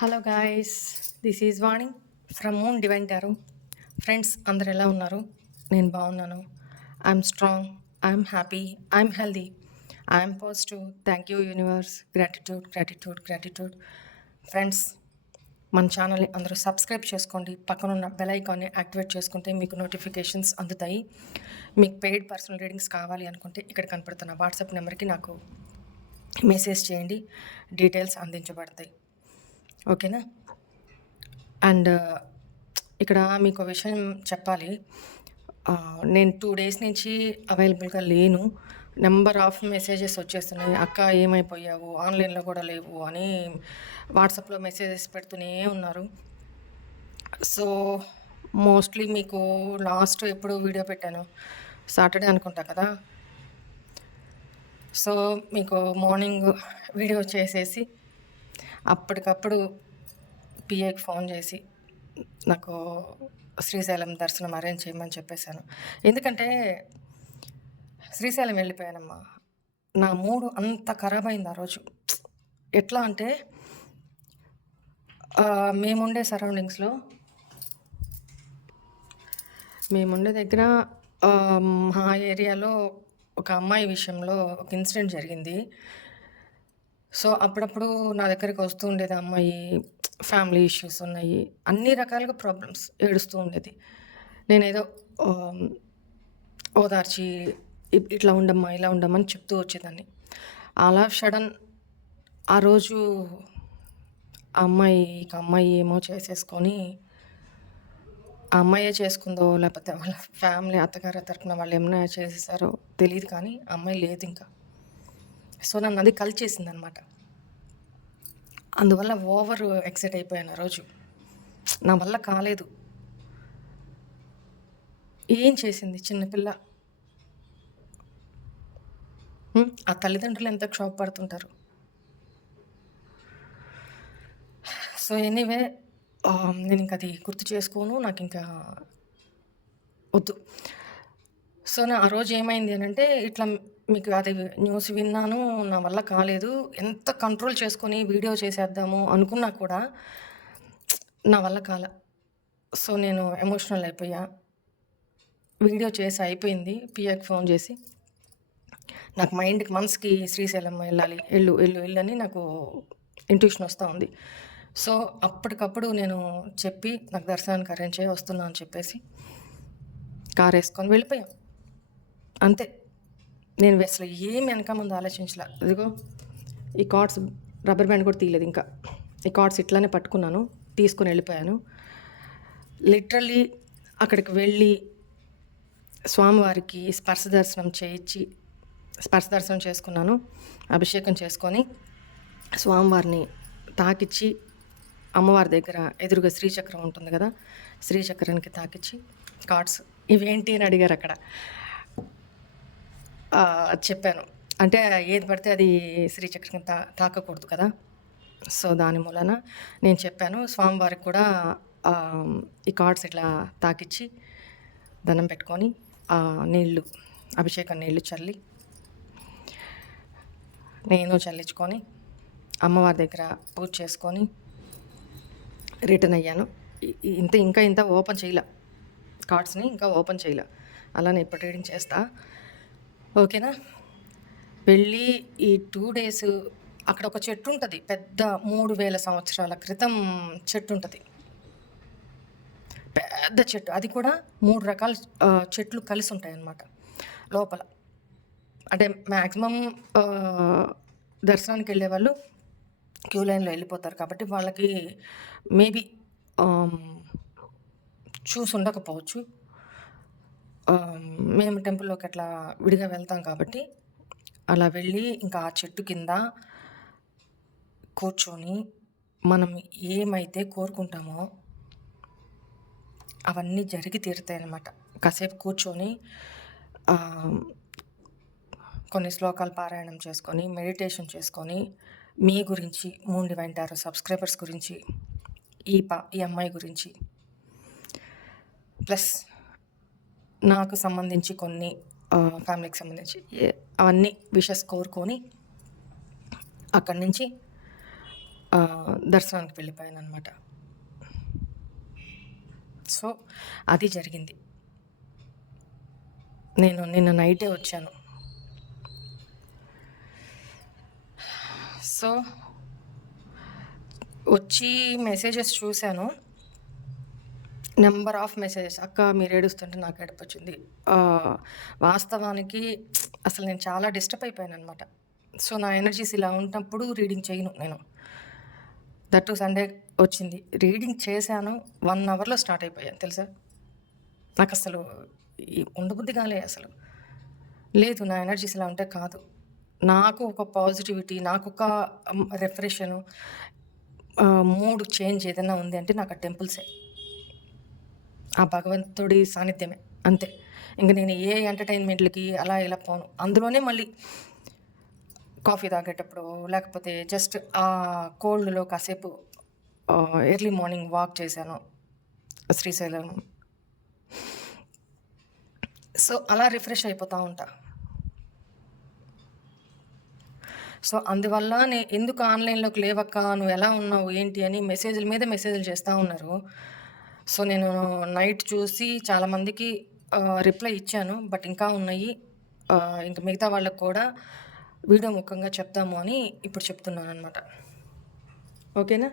Hello guys, this is Vani from moon divine tarot. Friends అందరు ఎలా ఉన్నారు? నేను బాగున్నాను. I'm strong, I'm happy, I'm healthy, I'm positive. Thank you universe. Gratitude gratitude gratitude. Friends, మన ఛానల్ని అందరూ subscribe చేసుకోండి. పక్కనున్న బెల్ ఐకాన్ని యాక్టివేట్ చేసుకుంటే మీకు నోటిఫికేషన్స్ అందుతాయి. మీకు పెయిడ్ పర్సనల్ రీడింగ్స్ కావాలి అనుకుంటే ఇక్కడ కనపడుతున్న వాట్సాప్ నెంబర్కి నాకు మెసేజ్ చేయండి, డీటెయిల్స్ అందించబడతాయి. ఓకేనా? అండ్ ఇక్కడ మీకు విషయం చెప్పాలి. నేను 2 డేస్ నుంచి అవైలబుల్గా లేను. నెంబర్ ఆఫ్ మెసేజెస్ వచ్చేస్తున్నాయి. అక్క ఏమైపోయావు, ఆన్లైన్లో కూడా లేవు అని వాట్సాప్లో మెసేజెస్ పెడుతూనే ఉన్నారు. సో మోస్ట్లీ మీకు లాస్ట్ ఎప్పుడు వీడియో పెట్టాను, సాటర్డే అనుకుంటా కదా. సో మీకు మార్నింగ్ వీడియో చేసేసి అప్పటికప్పుడు పిఏకి ఫోన్ చేసి నాకు శ్రీశైలం దర్శనం అరేంజ్ చేయమని చెప్పేశాను. ఎందుకంటే శ్రీశైలం వెళ్ళిపోయానమ్మా. నా మూడు అంత ఖరాబ్ అయింది ఆ రోజు. ఎట్లా అంటే మేముండే సరౌండింగ్స్లో, మేముండే దగ్గర మా ఏరియాలో ఒక అమ్మాయి విషయంలో ఒక ఇన్సిడెంట్ జరిగింది. సో అప్పుడప్పుడు నా దగ్గరికి వస్తూ ఉండేది అమ్మాయి. ఫ్యామిలీ ఇష్యూస్ ఉన్నాయి, అన్ని రకాలుగా ప్రాబ్లమ్స్, ఏడుస్తూ ఉండేది. నేనేదో ఓదార్చి ఇట్లా ఉండమ్మా, ఇలా ఉండమ్మా అని చెప్తూ వచ్చేదాన్ని. అలా సడన్ ఆ రోజు అమ్మాయి ఏమో చేసేసుకొని, ఆ అమ్మాయే చేసుకుందో లేకపోతే వాళ్ళ ఫ్యామిలీ అత్తగారి తరపున వాళ్ళు ఏమైనా చేసేసారో తెలియదు, కానీ అమ్మాయి లేదు ఇంకా. సో నన్ను అది కలిచేసింది అనమాట. అందువల్ల ఓవర్ ఎక్సైట్ అయిపోయాను ఆ రోజు. నా వల్ల కాలేదు. ఏం చేసింది చిన్నపిల్ల. ఆ తల్లిదండ్రులు ఎంత క్షోభ పడుతుంటారు. సో ఎనీవే, నేను ఇంక అది గుర్తు చేసుకోను, నాకు ఇంకా వద్దు. సో ఆ రోజు ఏమైంది అని అంటే, ఇట్లా మీకు అది న్యూస్ విన్నాను, నా వల్ల కాలేదు. ఎంత కంట్రోల్ చేసుకొని వీడియో చేసేద్దాము అనుకున్నా కూడా నా వల్ల కాల. సో నేను ఎమోషనల్ అయిపోయా. వీడియో చేసి అయిపోయింది. పిఏకి ఫోన్ చేసి, నాకు మనసుకి శ్రీశైలం వెళ్ళాలి, వెళ్ళు వెళ్ళు వెళ్ళు అని నాకు ఇంట్యూషన్ వస్తూ ఉంది. సో అప్పటికప్పుడు నేను చెప్పి, నాకు దర్శనానికి అరేంజ్ చేయి, వస్తున్నా అని చెప్పేసి కార్ వేసుకొని వెళ్ళిపోయాం. అంతే. నేను అసలు ఏం వెనక ముందు ఆలోచించలే. ఇదిగో ఈ కార్డ్స్, రబ్బర్ బ్యాండ్ కూడా తీయలేదు ఇంకా. ఈ కార్డ్స్ ఇట్లానే పట్టుకున్నాను, తీసుకొని వెళ్ళిపోయాను. లిటరల్లీ అక్కడికి వెళ్ళి స్వామివారికి స్పర్శ దర్శనం చేసుకున్నాను. అభిషేకం చేసుకొని స్వామివారిని తాకిచ్చి, అమ్మవారి దగ్గర ఎదురుగా శ్రీచక్రం ఉంటుంది కదా, శ్రీచక్రానికి తాకిచ్చి కార్డ్స్ ఇవేంటి అని అడిగారు అక్కడ. చెప్పాను. అంటే ఏది పడితే అది శ్రీచక్రం తాకకూడదు కదా. సో దాని మూలన నేను చెప్పాను. స్వామివారికి కూడా ఈ కార్డ్స్ ఇట్లా తాకిచ్చి దండం పెట్టుకొని నీళ్ళు, అభిషేకం నీళ్ళు చల్లి నేను చల్లించుకొని అమ్మవారి దగ్గర పూజ చేసుకొని రిటర్న్ అయ్యాను. ఇంకా ఓపెన్ చేయలే కార్డ్స్ని, ఇంకా ఓపెన్ చేయలే. అలానే ఇప్పుడు రీడింగ్ చేస్తా, ఓకేనా? వెళ్ళి ఈ 2 డేస్ అక్కడ ఒక చెట్టు ఉంటుంది, పెద్ద 3000 సంవత్సరాల క్రితం చెట్టు ఉంటుంది, పెద్ద చెట్టు. అది కూడా 3 రకాల చెట్లు కలిసి ఉంటాయి అన్నమాట లోపల. అంటే మ్యాక్సిమం దర్శనానికి వెళ్ళే వాళ్ళు క్యూ లైన్లో వెళ్ళిపోతారు కాబట్టి వాళ్ళకి మేబీ చూసి ఉండకపోవచ్చు. మేము టెంపుల్లోకి అట్లా విడిగా వెళ్తాం కాబట్టి అలా వెళ్ళి ఇంకా ఆ చెట్టు కింద కూర్చొని మనం ఏమైతే కోరుకుంటామో అవన్నీ జరిగి తీరుతాయి అన్నమాట. కాసేపు కూర్చొని కొన్ని శ్లోకాలు పారాయణం చేసుకొని, మెడిటేషన్ చేసుకొని, మీ గురించి, మూన్ డివైన్ టారో సబ్స్క్రైబర్స్ గురించి, ఈ అమ్మాయి గురించి, ప్లస్ నాకు సంబంధించి కొన్ని ఫ్యామిలీకి సంబంధించి అవన్నీ విషెస్ కోరుకొని అక్కడి నుంచి దర్శనానికి వెళ్ళిపోయాననమాట. సో, అది జరిగింది. నేను నిన్న నైటే వచ్చాను. సో, వచ్చి మెసేజెస్ చూశాను. Number of messages. "అక్క మీరు ఏడుస్తుంటే నాకు ఏడుపొచ్చింది." వాస్తవానికి అసలు నేను చాలా డిస్టర్బ్ అయిపోయాననమాట. సో, నా ఎనర్జీస్ ఇలా ఉన్నప్పుడు రీడింగ్ చేయను నేను. దట్ సండే వచ్చింది. రీడింగ్ చేశాను. 1 అవర్‌లో స్టార్ట్ అయిపోయాను తెలుసా? నాకసలు ఉండబుద్ధి కాలే అసలు. లేదు నా ఎనర్జీస్ ఇలా ఉంటే కాదు. నాకు ఒక పాజిటివిటీ, నాకొక రిఫ్రెషను, మూడ్ చేంజ్ ఏదైనా ఉంది అంటే నాకు ఆ టెంపుల్సే. ఆ భగవంతుడి సాన్నిధ్యమే అంతే. ఇంక నేను ఏ ఎంటర్‌టైన్‌మెంట్‌లకి అలా ఇలా పోను. అందులోనే మళ్ళీ కాఫీ తాగేటప్పుడు లేకపోతే జస్ట్ ఆ కోల్డ్‌లో కాసేపు ఎర్లీ మార్నింగ్ వాక్ చేశాను శ్రీశైలం. సో, అలా రిఫ్రెష్ అయిపోతా ఉంటా. సో, అందువల్ల ఎందుకు ఆన్‌లైన్‌లోకి లేవక్కా, నువ్వెలా ఉన్నావు, ఏంటి అని మెసేజ్‌ల మీద మెసేజ్‌లు చేస్తా ఉన్నారు. సో, నేను నైట్ చూసి చాలామందికి రిప్లై ఇచ్చాను. బట్ ఇంకా ఉన్నాయి. ఇంక మిగతా వాళ్ళకి కూడా వీడియో ముఖంగా చెప్దాము అని ఇప్పుడు చెప్తున్నాననమాట. ఓకేనా?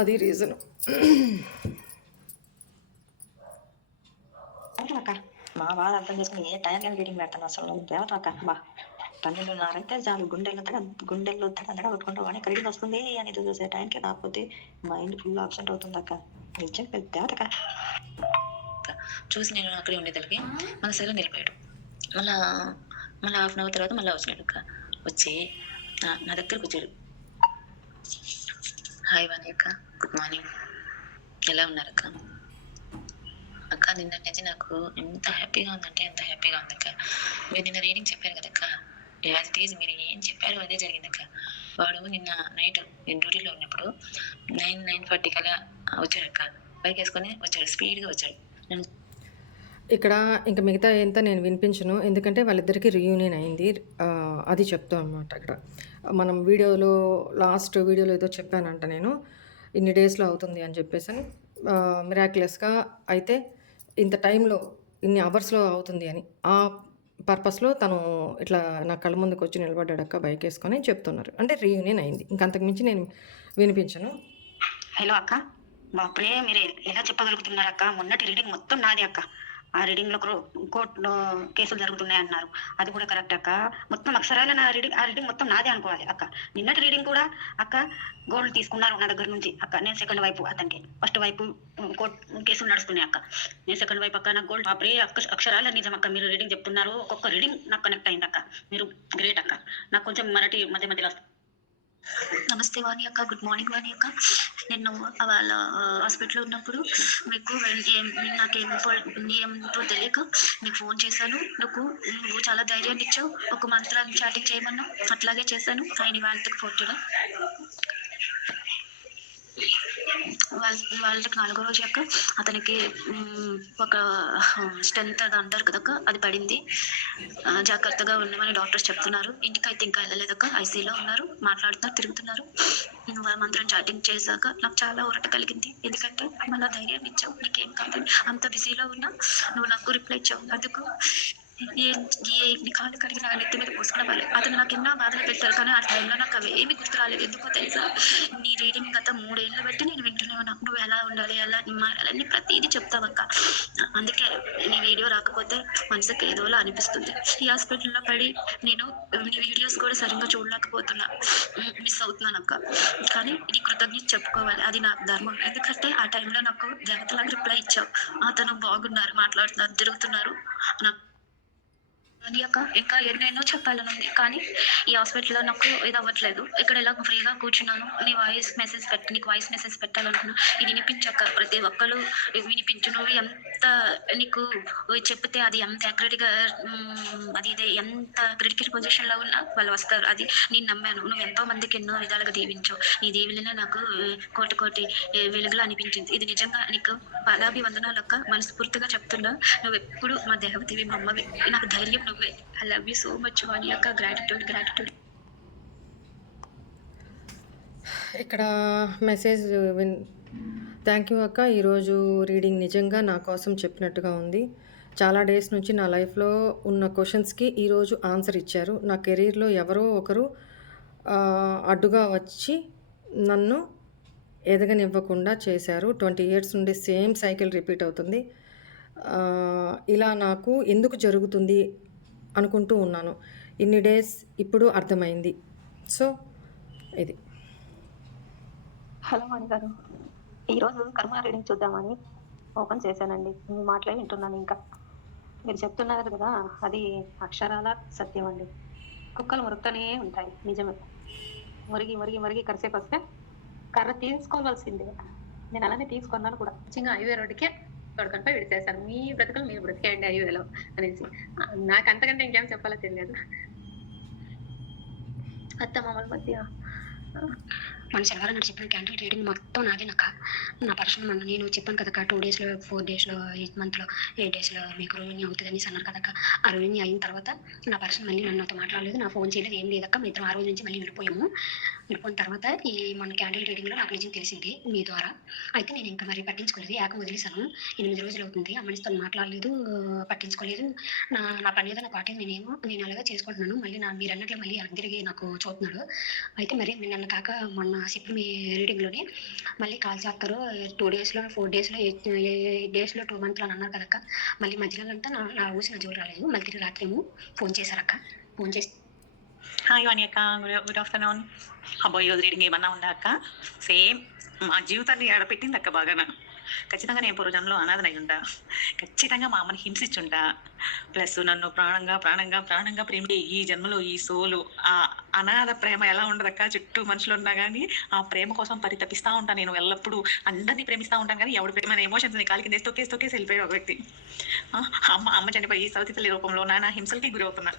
అది రీజను. అక్క మా బాధ అర్థం చేసుకుని ఏ టైం కానీ రీడింగ్ పెడతాను అసలు దేవత అక్క బా 12:30 అయితే చాలు గుండెల్లో దడ కొట్టుకుంటూ కానీ రీడింగ్ వస్తుంది అని ఎదురు చూసే టైంకి కాకపోతే మైండ్ ఫుల్ అబ్సెంట్ అవుతుంది అక్క. నిజం దేవత అక్క చూసి నేను అక్కడే ఉండేదానికి మన సెల్ నిలిపాడు. మళ్ళా మళ్ళీ హాఫ్ అన్ అవర్ తర్వాత మళ్ళీ వచ్చినాడు అక్క. వచ్చి నా దగ్గరకు వచ్చాడు. హాయ్ వాణి అక్క, గుడ్ మార్నింగ్, ఎలా ఉన్నారు అక్క? అక్క నిన్నటి నుంచి నాకు ఎంత హ్యాపీగా ఉందంటే ఎంత హ్యాపీగా ఉందక్క. మీరు నిన్న రీడింగ్ చెప్పారు కదక్క, యాజ్ ఇట్ ఈజ్ మీరు ఏం చెప్పారో అదే జరిగిందక్క. వాడు నిన్న నైట్ నేను డ్యూటీలో ఉన్నప్పుడు 9:40 కల్లా వచ్చాడక్క. బైక్ వేసుకొని వచ్చాడు, స్పీడ్గా వచ్చాడు. నేను ఇక్కడ ఇంక మిగతా ఎంత నేను వినిపించను. ఎందుకంటే వాళ్ళిద్దరికీ రీయూనియన్ అయింది. అది చెప్తాం అనమాట ఇక్కడ. మనం లాస్ట్ వీడియోలో ఏదో చెప్పానంట నేను. ఇన్ని డేస్‌లో అవుతుంది అని చెప్పేసని. మిరాక్యులస్‌గా అయితే ఇంత టైంలో, ఇన్ని అవర్స్‌లో అవుతుంది అని. ఆ పర్పస్‌లో తను ఇట్లా నా కళ్ళ ముందుకొచ్చి నిలబడ్డాడక్క బైకేసుకొని చెప్తున్నారు. అంటే రీయూనియన్ అయింది. ఇంక అంతకు మించి నేను వినిపించను. హలో అక్క, బాపురే మీరు ఎలా చెప్పగలుగుతున్నారు అక్క? మొన్నటి రీడింగ్ మొత్తం నాది అక్క. ఆ రీడింగ్లో కోర్టులో కేసులు జరుగుతున్నాయి అన్నారు, అది కూడా కరెక్ట్ అక్క. మొత్తం అక్షరాల నా రీడింగ్ మొత్తం నాదే అనుకోవాలి అక్క. నిన్నటి రీడింగ్ కూడా అక్క గోల్డ్ తీసుకున్నారు నా దగ్గర నుంచి అక్క. నేను సెకండ్ వైపు, అతనికి ఫస్ట్ వైపు కోర్టు కేసులు నడుస్తున్నాయి అక్క. నేను సెకండ్ వైపు అక్క. నాకు గోల్డ్ బాపురే అక్షరాల నిజం అక్క. మీరు రీడింగ్ చెప్తున్నారు, ఒక్కొక్క రీడింగ్ నాకు కనెక్ట్ అయింది అక్క. మీరు గ్రేట్ అక్క. నాకు కొంచెం మరాఠీ మధ్య మధ్యలో వస్తుంది. నమస్తే వాణి అక్క, గుడ్ మార్నింగ్ వాణి అక్క. నేను వాళ్ళ హాస్పిటల్లో ఉన్నప్పుడు మీకు ఏమిటో తెలియక నీకు ఫోన్ చేశాను. నువ్వు చాలా ధైర్యాన్ని ఇచ్చావు. ఒక మంత్రాన్ని చాటింగ్ చేయమన్నావు, అట్లాగే చేశాను. ఆయన వాళ్ళకి ఫోటోలో వాళ్ళకి 4వ రోజు అక్క అతనికి ఒక స్టెంత్ అది అంటారు కదక్క, అది పడింది. జాగ్రత్తగా ఉండమని డాక్టర్స్ చెప్తున్నారు. ఇంటికైతే ఇంకా వెళ్ళలేదక్క, ఐసీలో ఉన్నారు, మాట్లాడుతున్నారు, తిరుగుతున్నారు. మంత్రం చాటింగ్ చేశాక నాకు చాలా ఊరట కలిగింది. ఎందుకంటే మళ్ళీ ధైర్యాన్ని ఇచ్చావు, నీకేం కాదు. అంత బిజీలో ఉన్నా నువ్వు నాకు రిప్లై ఇచ్చావు. అందుకు నీ కాళ్ళు కడిగిన నెత్తి మీద పోసుకునే వాళ్ళు అతను నాకు ఎన్నో బాధలు పెట్టారు, కానీ ఆ టైంలో నాకు అవి ఏమి గుర్తు రాలేదు. ఎందుకో తెలుసా, నీ రీడింగ్ గత 3 ఏళ్ళు బట్టి నేను వింటూనే ఉన్నా. నువ్వు ఎలా ఉండాలి, ఎలా మారాలని ప్రతిదీ చెప్తావక్క. అందుకే నీ వీడియో రాకపోతే మనసుకి ఏదోలా అనిపిస్తుంది. ఈ హాస్పిటల్లో పడి నేను నీ వీడియోస్ కూడా సరిగ్గా చూడలేకపోతున్నా, మిస్ అవుతున్నాను అక్క. కానీ నీ కృతజ్ఞత చెప్పుకోవాలి, అది నా ధర్మం. ఎందుకంటే ఆ టైంలో నాకు దేవతలాగా రిప్లై ఇచ్చావు. అతను బాగున్నారు, మాట్లాడుతున్నారు, తిరుగుతున్నారు. నాకు అది అక్క ఇంకా ఎన్నెన్నో చెప్పాలనుంది, కానీ ఈ హాస్పిటల్లో నాకు ఇది అవ్వట్లేదు. ఇక్కడ ఎలా ఫ్రీగా కూర్చున్నాను, నీకు వాయిస్ మెసేజ్ పెట్టాలనుకున్నా. ఇది వినిపించక్క, ప్రతి ఒక్కరు వినిపించు. నువ్వు ఎంత నీకు చెప్తే అది ఎంత యాక్యురేట్గా అది ఇది ఎంత క్రిటికల్ పొజిషన్లో ఉన్నా వాళ్ళు వస్తారు. అది నేను నమ్మాను. నువ్వు ఎంతో మందికి ఎన్నో విధాలుగా దీవించావు. నీ దీవులనే నాకు కోటి కోటి వెలుగులు అనిపించింది. ఇది నిజంగా నీకు పాదాభివందనాలు అక్క. మనస్ఫూర్తిగా చెప్తున్నా, నువ్వు ఎప్పుడు మా దేవతవి, మా అమ్మవి, నాకు ధైర్యం నువ్వే. I love you so much Vani అక్క. గ్రాటిట్యూడ్. ఇక్కడ మెసేజ్ థ్యాంక్ యూ అక్క. ఈరోజు రీడింగ్ నిజంగా నా కోసం చెప్పినట్టుగా ఉంది. చాలా డేస్ నుంచి నా లైఫ్లో ఉన్న క్వశ్చన్స్కి ఈరోజు ఆన్సర్ ఇచ్చారు. నా కెరీర్లో ఎవరో ఒకరు అడ్డుగా వచ్చి నన్ను ఎదగనివ్వకుండా చేశారు. 20 ఇయర్స్ నుండి సేమ్ సైకిల్ రిపీట్ అవుతుంది. ఇలా నాకు ఎందుకు జరుగుతుంది అనుకుంటూ ఉన్నాను. ఇన్ని డేస్ ఇప్పుడు అర్థమైంది. సో ఇది హలో వాణి గారు, ఈరోజు కర్మ రీడింగ్ చూద్దామని ఓపెన్ చేశానండి. మీ మాటలే వింటున్నాను. ఇంకా మీరు చెప్తున్నారు కదా, అది అక్షరాల సత్యం అండి. కుక్కలు మురుగుతూనే ఉంటాయి, నిజమే. మురిగి మురిగి మురిగి కరిసేపు వస్తే కర్ర తీసుకోవాల్సిందే. నేను అలానే తీసుకున్నాను కూడా. చిన్న హైవే రోడ్డుకే తొడకంపై విడిచేశాను. మీ బ్రతుకులు మీరు బ్రతికేయండి హైవేలో అనేసి. నాకు అంతకంటే ఇంకేం చెప్పాలో తెలియదు. అత్త మామల మధ్య మన శనివారం నాడు చెప్పిన క్యాండిల్ రీడింగ్ మొత్తం నాదేనక్క. నా పర్సనల్ నేను చెప్పాను కదక్క, 2 డేస్లో 4 డేస్లో 8 మంత్లో 8 డేస్లో మీకు రోహిణి అవుతుంది అనేసి అన్నారు కదక్క. ఆ రోహిణి అయిన తర్వాత నా పర్సన్ మళ్ళీ నన్ను నాతో మాట్లాడలేదు, నా ఫోన్ చేయలేదు, ఏం లేదక్క. మీ ఇద్దరం ఆ రోజు నుంచి మళ్ళీ విడిపోయాము. విడిపోయిన తర్వాత ఈ మన క్యాండిల్ రీడింగ్లో నాకు నిజం తెలిసింది మీ ద్వారా. అయితే నేను ఇంకా మరి పట్టించుకోలేదు, ఏకం వదిలేశాను. 8 రోజులు అవుతుంది, ఆ మనిషితో మాట్లాడలేదు, పట్టించుకోలేదు. నా పని ఏదో నా పాటే నేను అలాగే చేసుకుంటున్నాను. మళ్ళీ మీరు అన్నట్లు మళ్ళీ తిరిగి నాకు చూస్తున్నాడు. అయితే మరి నన్ను కాక మొన్న చెప్పి మీ రీడింగ్లోనే మళ్ళీ కాల్ చేస్తారు 2 డేస్లో 4 డేస్లో 8 డేస్లో 2 మంత్లో అని అన్నారు కదక్క. మళ్ళీ మధ్యలో అంతా నా ఊసి నా జోరు రాలేదు. మళ్ళీ తిరిగి రాత్రి ఏమో ఫోన్ చేశారక్క. ఫోన్ చేసి హాయ్ వాణి అక్క, గుడ్ ఆఫ్టర్నూన్. అబ్బో ఈరోజు రీడింగ్ ఏమన్నా ఉందా అక్క? సేమ్ మా జీవితాన్ని ఆడపెట్టింది అక్క బాగా. ఖచ్చితంగా నేను పూర్వజన్మలో అనాథనై ఉంటా. ఖచ్చితంగా మా అమ్మని హింసించుంటా. ప్లస్ నన్ను ప్రాణంగా ప్రాణంగా ప్రాణంగా ప్రేమించే ఈ జన్మలో ఈ సోలు ఆ అనాథ ప్రేమ ఎలా ఉండదక్క? చుట్టూ మనుషులు ఉన్నా కానీ ఆ ప్రేమ కోసం పరితపిస్తూ ఉంటాను. నేను ఎల్లప్పుడూ అందరినీ ప్రేమిస్తూ ఉంటాను, కానీ ఎవడు ప్రేమ ఎమోషన్స్ని కాలికి కింద తొక్కేసి వెళ్ళిపోయే ఒక వ్యక్తి. అమ్మ చనిపోయి సౌతి తల్లి రూపంలో నా హింసలకి గురి అవుతున్నా.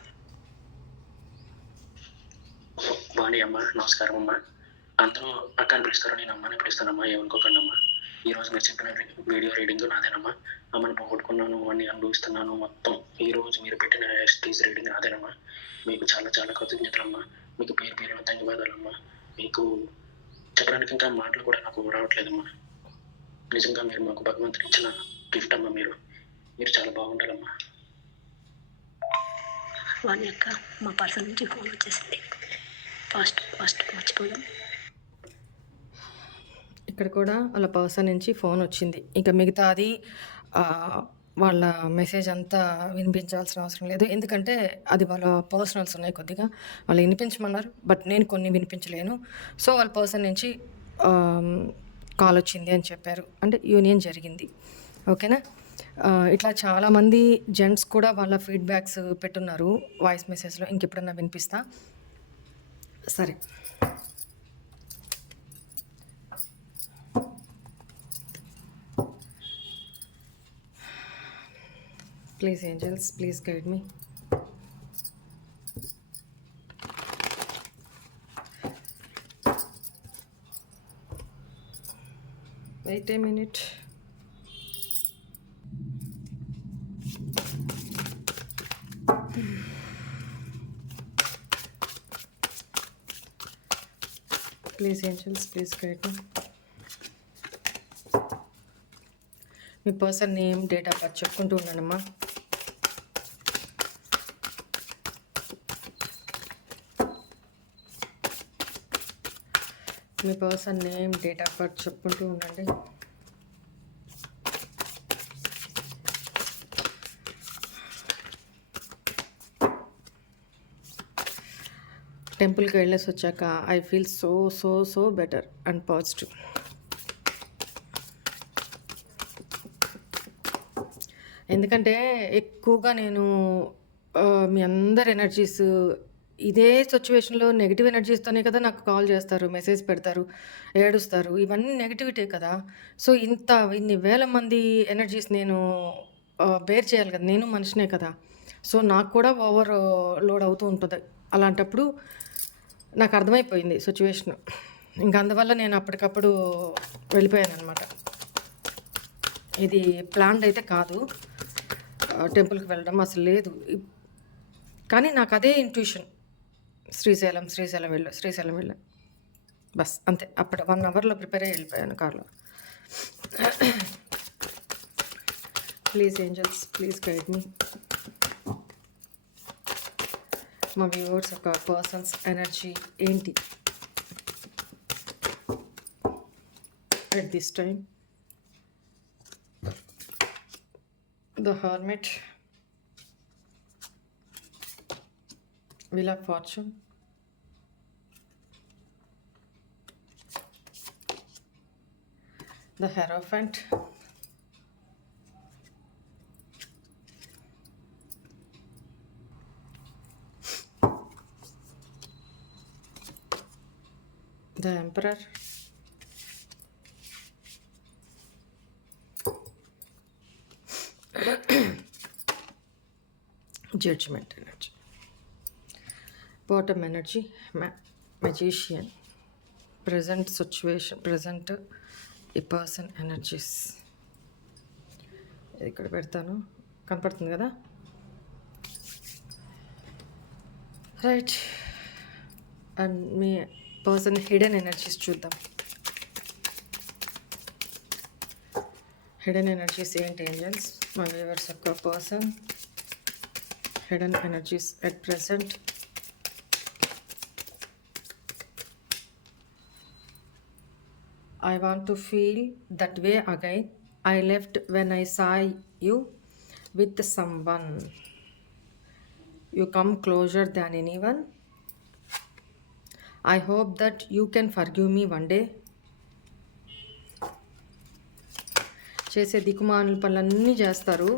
వాణి అమ్మ నమస్కారం అమ్మా. అందరూ అక్క అని పిలుస్తారు, నేను అమ్మని పిలుస్తానమ్మా, ఏమనుకోకండి అమ్మా. ఈ రోజు మీరు చెప్పిన వీడియో రీడింగ్ నాదేనమ్మా. అమ్మని పోగొట్టుకున్నాను, అన్ని అనుభవిస్తున్నాను మొత్తం. ఈ రోజు మీరు పెట్టిన స్టేజ్ రీడింగ్ నాదేనమ్మా. మీకు చాలా చాలా కృతజ్ఞతలమ్మా. మీకు పేరు పేరున ధన్యవాదాలమ్మా. మీకు చెప్పడానికి ఇంకా మాటలు కూడా నాకు రావట్లేదమ్మా. నిజంగా మీరు మాకు భగవంతుడు ఇచ్చిన గిఫ్ట్ అమ్మా. మీరు చాలా బాగుండాలమ్మా. వాణి అక్క, మా పర్సన్ నుంచి ఫోన్ వచ్చేసింది. ఫాస్ట్ మర్చిపోయాం. ఇక్కడ కూడా వాళ్ళ పర్సన్ నుంచి ఫోన్ వచ్చింది. ఇంకా మిగతాది వాళ్ళ మెసేజ్ అంతా వినిపించాల్సిన అవసరం లేదు, ఎందుకంటే అది వాళ్ళ పర్సనల్స్ ఉన్నాయి కొద్దిగా. వాళ్ళు వినిపించమన్నారు, బట్ నేను కొన్ని వినిపించలేను. సో వాళ్ళ పర్సన్ నుంచి కాల్ వచ్చింది అని చెప్పారు, అంటే యూనియన్ జరిగింది. ఓకేనా? ఇట్లా చాలామంది జెంట్స్ కూడా వాళ్ళ ఫీడ్బ్యాక్స్ పెట్టున్నారు వాయిస్ మెసేజ్లో. ఇంకెప్పుడన్నా వినిపిస్తా. సరే, please angels, please guide me. Wait a minute. Please angels, please guide me. మీ person name, date of birth చెప్పుకుంటూ ఉన్నానమ్మా. మీ person name, date of birth చెప్పుకుంటూ ఉండండి. టెంపుల్కి వెళ్ళేసి వచ్చాక I feel so better and positive. ఎందుకంటే ఎక్కువగా నేను మీ అందరి ఎనర్జీస్ ఇదే సిచ్యువేషన్లో నెగిటివ్ ఎనర్జీస్తోనే కదా నాకు కాల్ చేస్తారు, మెసేజ్ పెడతారు, ఏడుస్తారు. ఇవన్నీ నెగిటివిటీ కదా. సో ఇన్ని వేల మంది ఎనర్జీస్ నేను బేర్ చేయాలి కదా, నేను మనిషినే కదా. సో నాకు కూడా ఓవర్ లోడ్ అవుతూ ఉంటుంది. అలాంటప్పుడు నాకు అర్థమైపోయింది సిచ్యువేషన్. ఇంకా అందువల్ల నేను అప్పటికప్పుడు వెళ్ళిపోయాను అనమాట. ఇది ప్లాన్డ్ అయితే కాదు, టెంపుల్కి వెళ్ళడం అసలు లేదు. కానీ నాకు అదే ఇంట్యూషన్, శ్రీశైలం వెళ్ళా. బస్ అంతే. అప్పుడు 1 అవర్లో ప్రిపేర్ అయ్యి వెళ్ళిపోయాను కార్లో. ప్లీజ్ ఏంజల్స్, ప్లీజ్ గైడ్ మీ. మా వ్యూవర్స్ ఒక పర్సన్స్ ఎనర్జీ ఏంటి at this time? The Hermit, Wheel of Fortune, the Hierophant, the Emperor, Judgment energy, bottom energy, Magician, present situation, present ఈ పర్సన్ ఎనర్జీస్. ఇది ఇక్కడ పెడతాను, కనపడుతుంది కదా, right. And me person hidden energies చూద్దాం. Hidden energies ఏంటి angels? మా viewers యొక్క person hidden energies at present. I want to feel that way again. I left when I saw you with someone. You come closer than anyone. I hope that you can forgive me one day. చేసే దిక్కుమానుల పనులన్నీ చేస్తారు.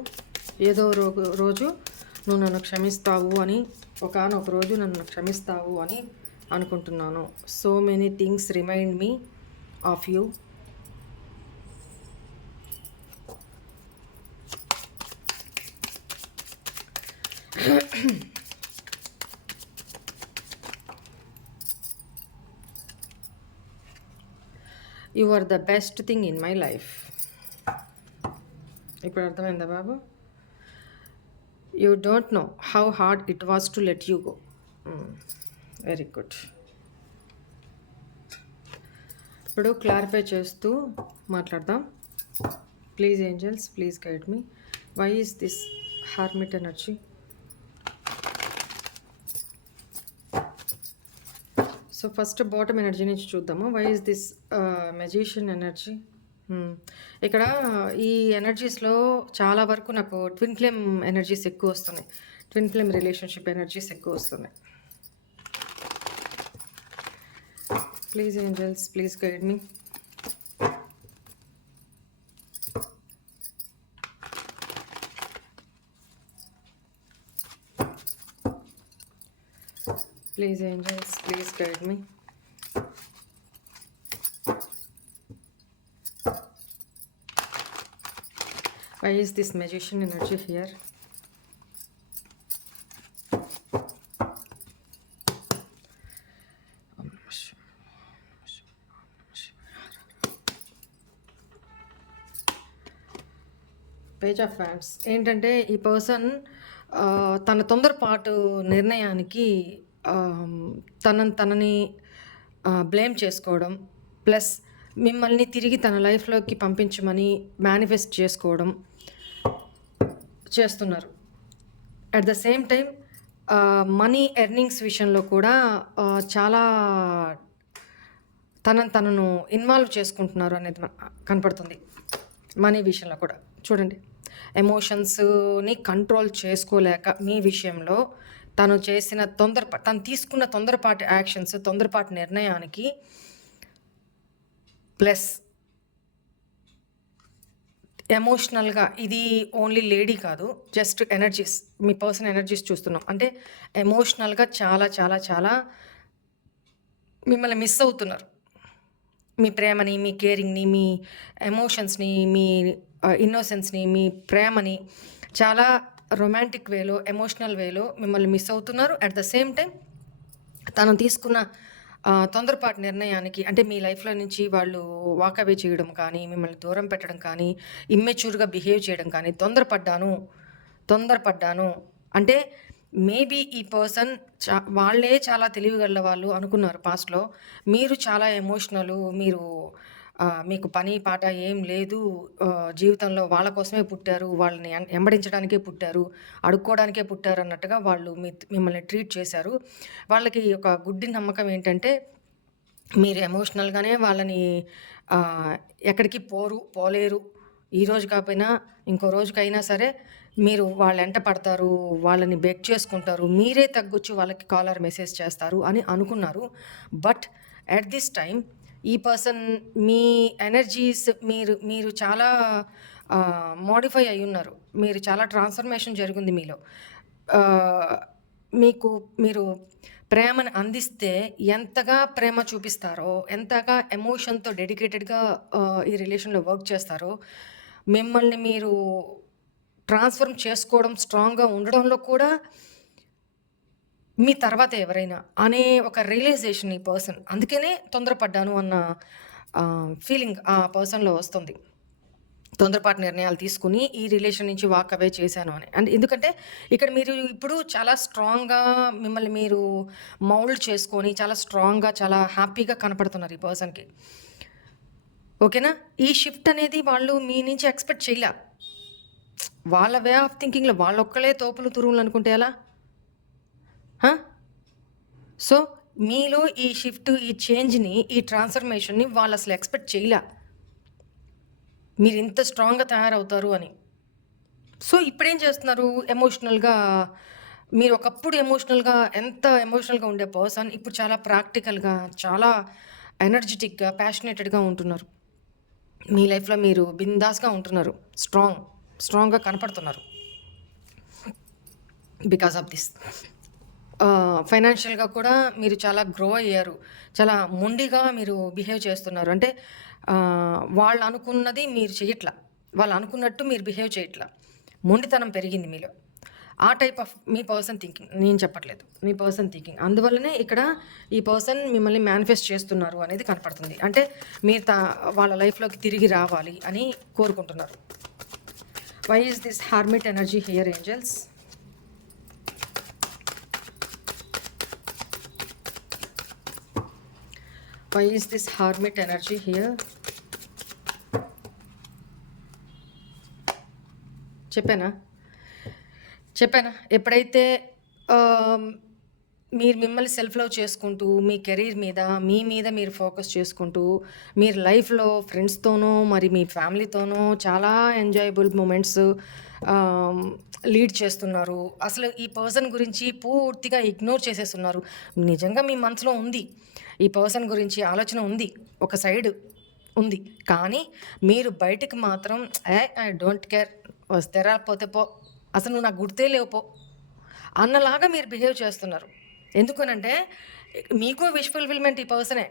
ఏదో రోజు నువ్వు నన్ను క్షమిస్తావు అని, ఒకానొక రోజు నన్ను క్షమిస్తావు అని అనుకుంటున్నాను. So many things remind me of you. You are the best thing in my life. ఇప్పుడు అర్థమైందా బాబు? You don't know how hard it was to let you go. Very good. ఇప్పుడు క్లారిఫై చేస్తూ మాట్లాడదాం. Please angels, please guide me. Why is this hermit energy? So first bottom energy నుంచి చూద్దాము. Why is this magician energy? ఇక్కడ ఈ ఎనర్జీస్లో చాలా వరకు నాకు ట్విన్ ఫ్లేమ్ ఎనర్జీస్ ఎక్కువ వస్తున్నాయి. ట్విన్ ఫ్లేమ్ రిలేషన్షిప్ ఎనర్జీస్ ఎక్కువ వస్తున్నాయి. Please angels, please guide me. Please angels, please guide me. Why is this magician energy here? Page of fans ఏంటంటే ఈ పర్సన్ తన తొందరపాటు నిర్ణయానికి తనని బ్లేమ్ చేసుకోవడం, ప్లస్ మిమ్మల్ని తిరిగి తన లైఫ్లోకి పంపించమని మేనిఫెస్ట్ చేసుకోవడం చేస్తున్నారు. At the same time money earnings విషయంలో కూడా చాలా తనను ఇన్వాల్వ్ చేసుకుంటున్నారు అనేది కనపడుతుంది. మనీ విషయంలో కూడా చూడండి, ఎమోషన్స్ని కంట్రోల్ చేసుకోలేక మీ విషయంలో తను తీసుకున్న తొందరపాటు యాక్షన్స్, తొందరపాటు నిర్ణయానికి ప్లస్ ఎమోషనల్గా, ఇది ఓన్లీ లేడీ కాదు, జస్ట్ ఎనర్జీస్, మీ పర్సన్ ఎనర్జీస్ చూస్తున్నాం. అంటే ఎమోషనల్గా చాలా చాలా చాలా మిమ్మల్ని మిస్ అవుతున్నారు. మీ ప్రేమని, మీ కేరింగ్ని, మీ ఎమోషన్స్ని, మీ ఇన్నోసెన్స్ని, మీ ప్రేమని చాలా రొమాంటిక్ వేలో, ఎమోషనల్ వేలో మిమ్మల్ని మిస్ అవుతున్నారు. అట్ ద సేమ్ టైం తను తీసుకున్న తొందరపాటు నిర్ణయానికి, అంటే మీ లైఫ్లో నుంచి వాళ్ళు వాకవే చేయడం కానీ, మిమ్మల్ని దూరం పెట్టడం కానీ, ఇమ్మెచ్యూర్గా బిహేవ్ చేయడం కానీ, తొందరపడ్డాను అంటే మేబీ ఈ పర్సన్ వాళ్ళే చాలా తెలివిగల వాళ్ళు అనుకున్నారు పాస్ట్‌లో. మీరు చాలా ఎమోషనలు. మీరు మీకు పని, పాట ఏం లేదు. జీవితంలో వాళ్ళ కోసమే పుట్టారు. వాళ్ళని ఎంబడించడానికే పుట్టారు. అడుక్కోవడానికే పుట్టారు అన్నట్టుగా వాళ్ళు మిమ్మల్ని ట్రీట్ చేశారు. వాళ్ళకి ఒక గుడ్డి నమ్మకం ఏంటంటే, మీరు ఎమోషనల్‌గానే వాళ్ళని ఎక్కడికి పోలేరు. ఈరోజు కాకపోయినా ఇంకో రోజుకైనా సరే మీరు వాళ్ళ ఎంట పడతారు. వాళ్ళని బెగ్ చేసుకుంటారు. మీరే తగ్గొచ్చి వాళ్ళకి కాల్ ఆర్ మెసేజ్ చేస్తారు అని అనుకున్నారు. బట్ ఎట్ దిస్ టైమ్ ఈ పర్సన్ మీ ఎనర్జీస్ మీరు చాలా మోడిఫై అయ్యున్నారు. మీరు చాలా ట్రాన్స్‌ఫర్మేషన్ జరిగింది మీలో. మీరు ప్రేమను అందిస్తే ఎంతగా ప్రేమ చూపిస్తారో, ఎంతగా ఎమోషన్‌తో డెడికేటెడ్‌గా ఈ రిలేషన్‌లో వర్క్ చేస్తారో, మిమ్మల్ని మీరు ట్రాన్స్‌ఫర్మ్ చేసుకోవడం, స్ట్రాంగ్‌గా ఉండడంలో కూడా మీ తర్వాత ఎవరైనా అనే ఒక రియలైజేషన్ ఈ పర్సన్. అందుకనే తొందరపడ్డాను అన్న ఫీలింగ్ ఆ పర్సన్‌లో వస్తుంది. తొందరపాటు నిర్ణయాలు తీసుకుని ఈ రిలేషన్ నుంచి వాక్ అవే చేశాను అని. అండ్ ఎందుకంటే ఇక్కడ మీరు ఇప్పుడు చాలా స్ట్రాంగ్‌గా మిమ్మల్ని మీరు మౌల్డ్ చేసుకొని చాలా స్ట్రాంగ్‌గా, చాలా హ్యాపీగా కనపడుతున్నారు ఈ పర్సన్‌కి. ఓకేనా? ఈ షిఫ్ట్ అనేది వాళ్ళు మీ నుంచి ఎక్స్‌పెక్ట్ చేయలా. వాళ్ళ వే ఆఫ్ థింకింగ్‌లో వాళ్ళొక్కళ్ళే తోపులు, తురుములు అనుకుంటే ఎలా? సో, మీలో ఈ షిఫ్ట్, ఈ చేంజ్‌ని, ఈ ట్రాన్స్‌ఫర్మేషన్‌ని వాళ్ళసలు ఎక్స్‌పెక్ట్ చేయలా. మీరింత స్ట్రాంగ్‌గా తయారవుతారు అని. సో, ఇప్పుడేం చేస్తున్నారు? ఎమోషనల్‌గా మీరు ఒకప్పుడు ఎంత ఎమోషనల్‌గా ఉండే పర్సన్ ఇప్పుడు చాలా ప్రాక్టికల్‌గా, చాలా ఎనర్జిటిక్‌గా, ప్యాషనేటెడ్‌గా ఉంటున్నారు. మీ లైఫ్‌లో మీరు బిందాస్‌గా ఉంటున్నారు. స్ట్రాంగ్‌గా కనపడుతున్నారు. Because of this. ఫైనాన్షియల్‌గా కూడా మీరు చాలా గ్రో అయ్యారు. చాలా మొండిగా మీరు బిహేవ్ చేస్తున్నారు. అంటే వాళ్ళు అనుకున్నది మీరు చెయ్యట్లా. వాళ్ళు అనుకున్నట్టు మీరు బిహేవ్ చేయట్లా. మొండితనం పెరిగింది మీలో. ఆ type of me person thinking నేను చెప్పట్లేదు. మీ పర్సన్ థింకింగ్. అందువల్లనే ఇక్కడ ఈ పర్సన్ మిమ్మల్ని మేనిఫెస్ట్ చేస్తున్నారు అనేది కనపడుతుంది. అంటే మీరు వాళ్ళ లైఫ్‌లోకి తిరిగి రావాలి అని కోరుకుంటున్నారు. Why is this hermit energy here angels? Why is this hermit energy here? చెప్పానా? ఎప్పుడైతే మీరు మిమ్మల్ని సెల్ఫ్ లవ్ చేసుకుంటూ, మీ కెరీర్ మీద, మీ మీద మీరు ఫోకస్ చేసుకుంటూ, మీరు లైఫ్‌లో ఫ్రెండ్స్‌తోనో, మరి మీ ఫ్యామిలీతోనో చాలా ఎంజాయబుల్ మూమెంట్స్ లీడ్ చేస్తున్నారు. అసలు ఈ పర్సన్ గురించి పూర్తిగా ఇగ్నోర్ చేసేస్తున్నారు. నిజంగా మీ మనసులో ఉంది. ఈ పర్సన్ గురించి ఆలోచన ఉంది. ఒక సైడ్ ఉంది. కానీ మీరు బయటికి మాత్రం ఐ డోంట్ కేర్. వస్తే రాకపోతే పో. అసలు నువ్వు నాకు గుర్తే లేవు పో అన్నలాగా మీరు బిహేవ్ చేస్తున్నారు. ఎందుకనంటే మీకు విష్ ఫుల్ఫిల్మెంట్ ఈ పర్సనే.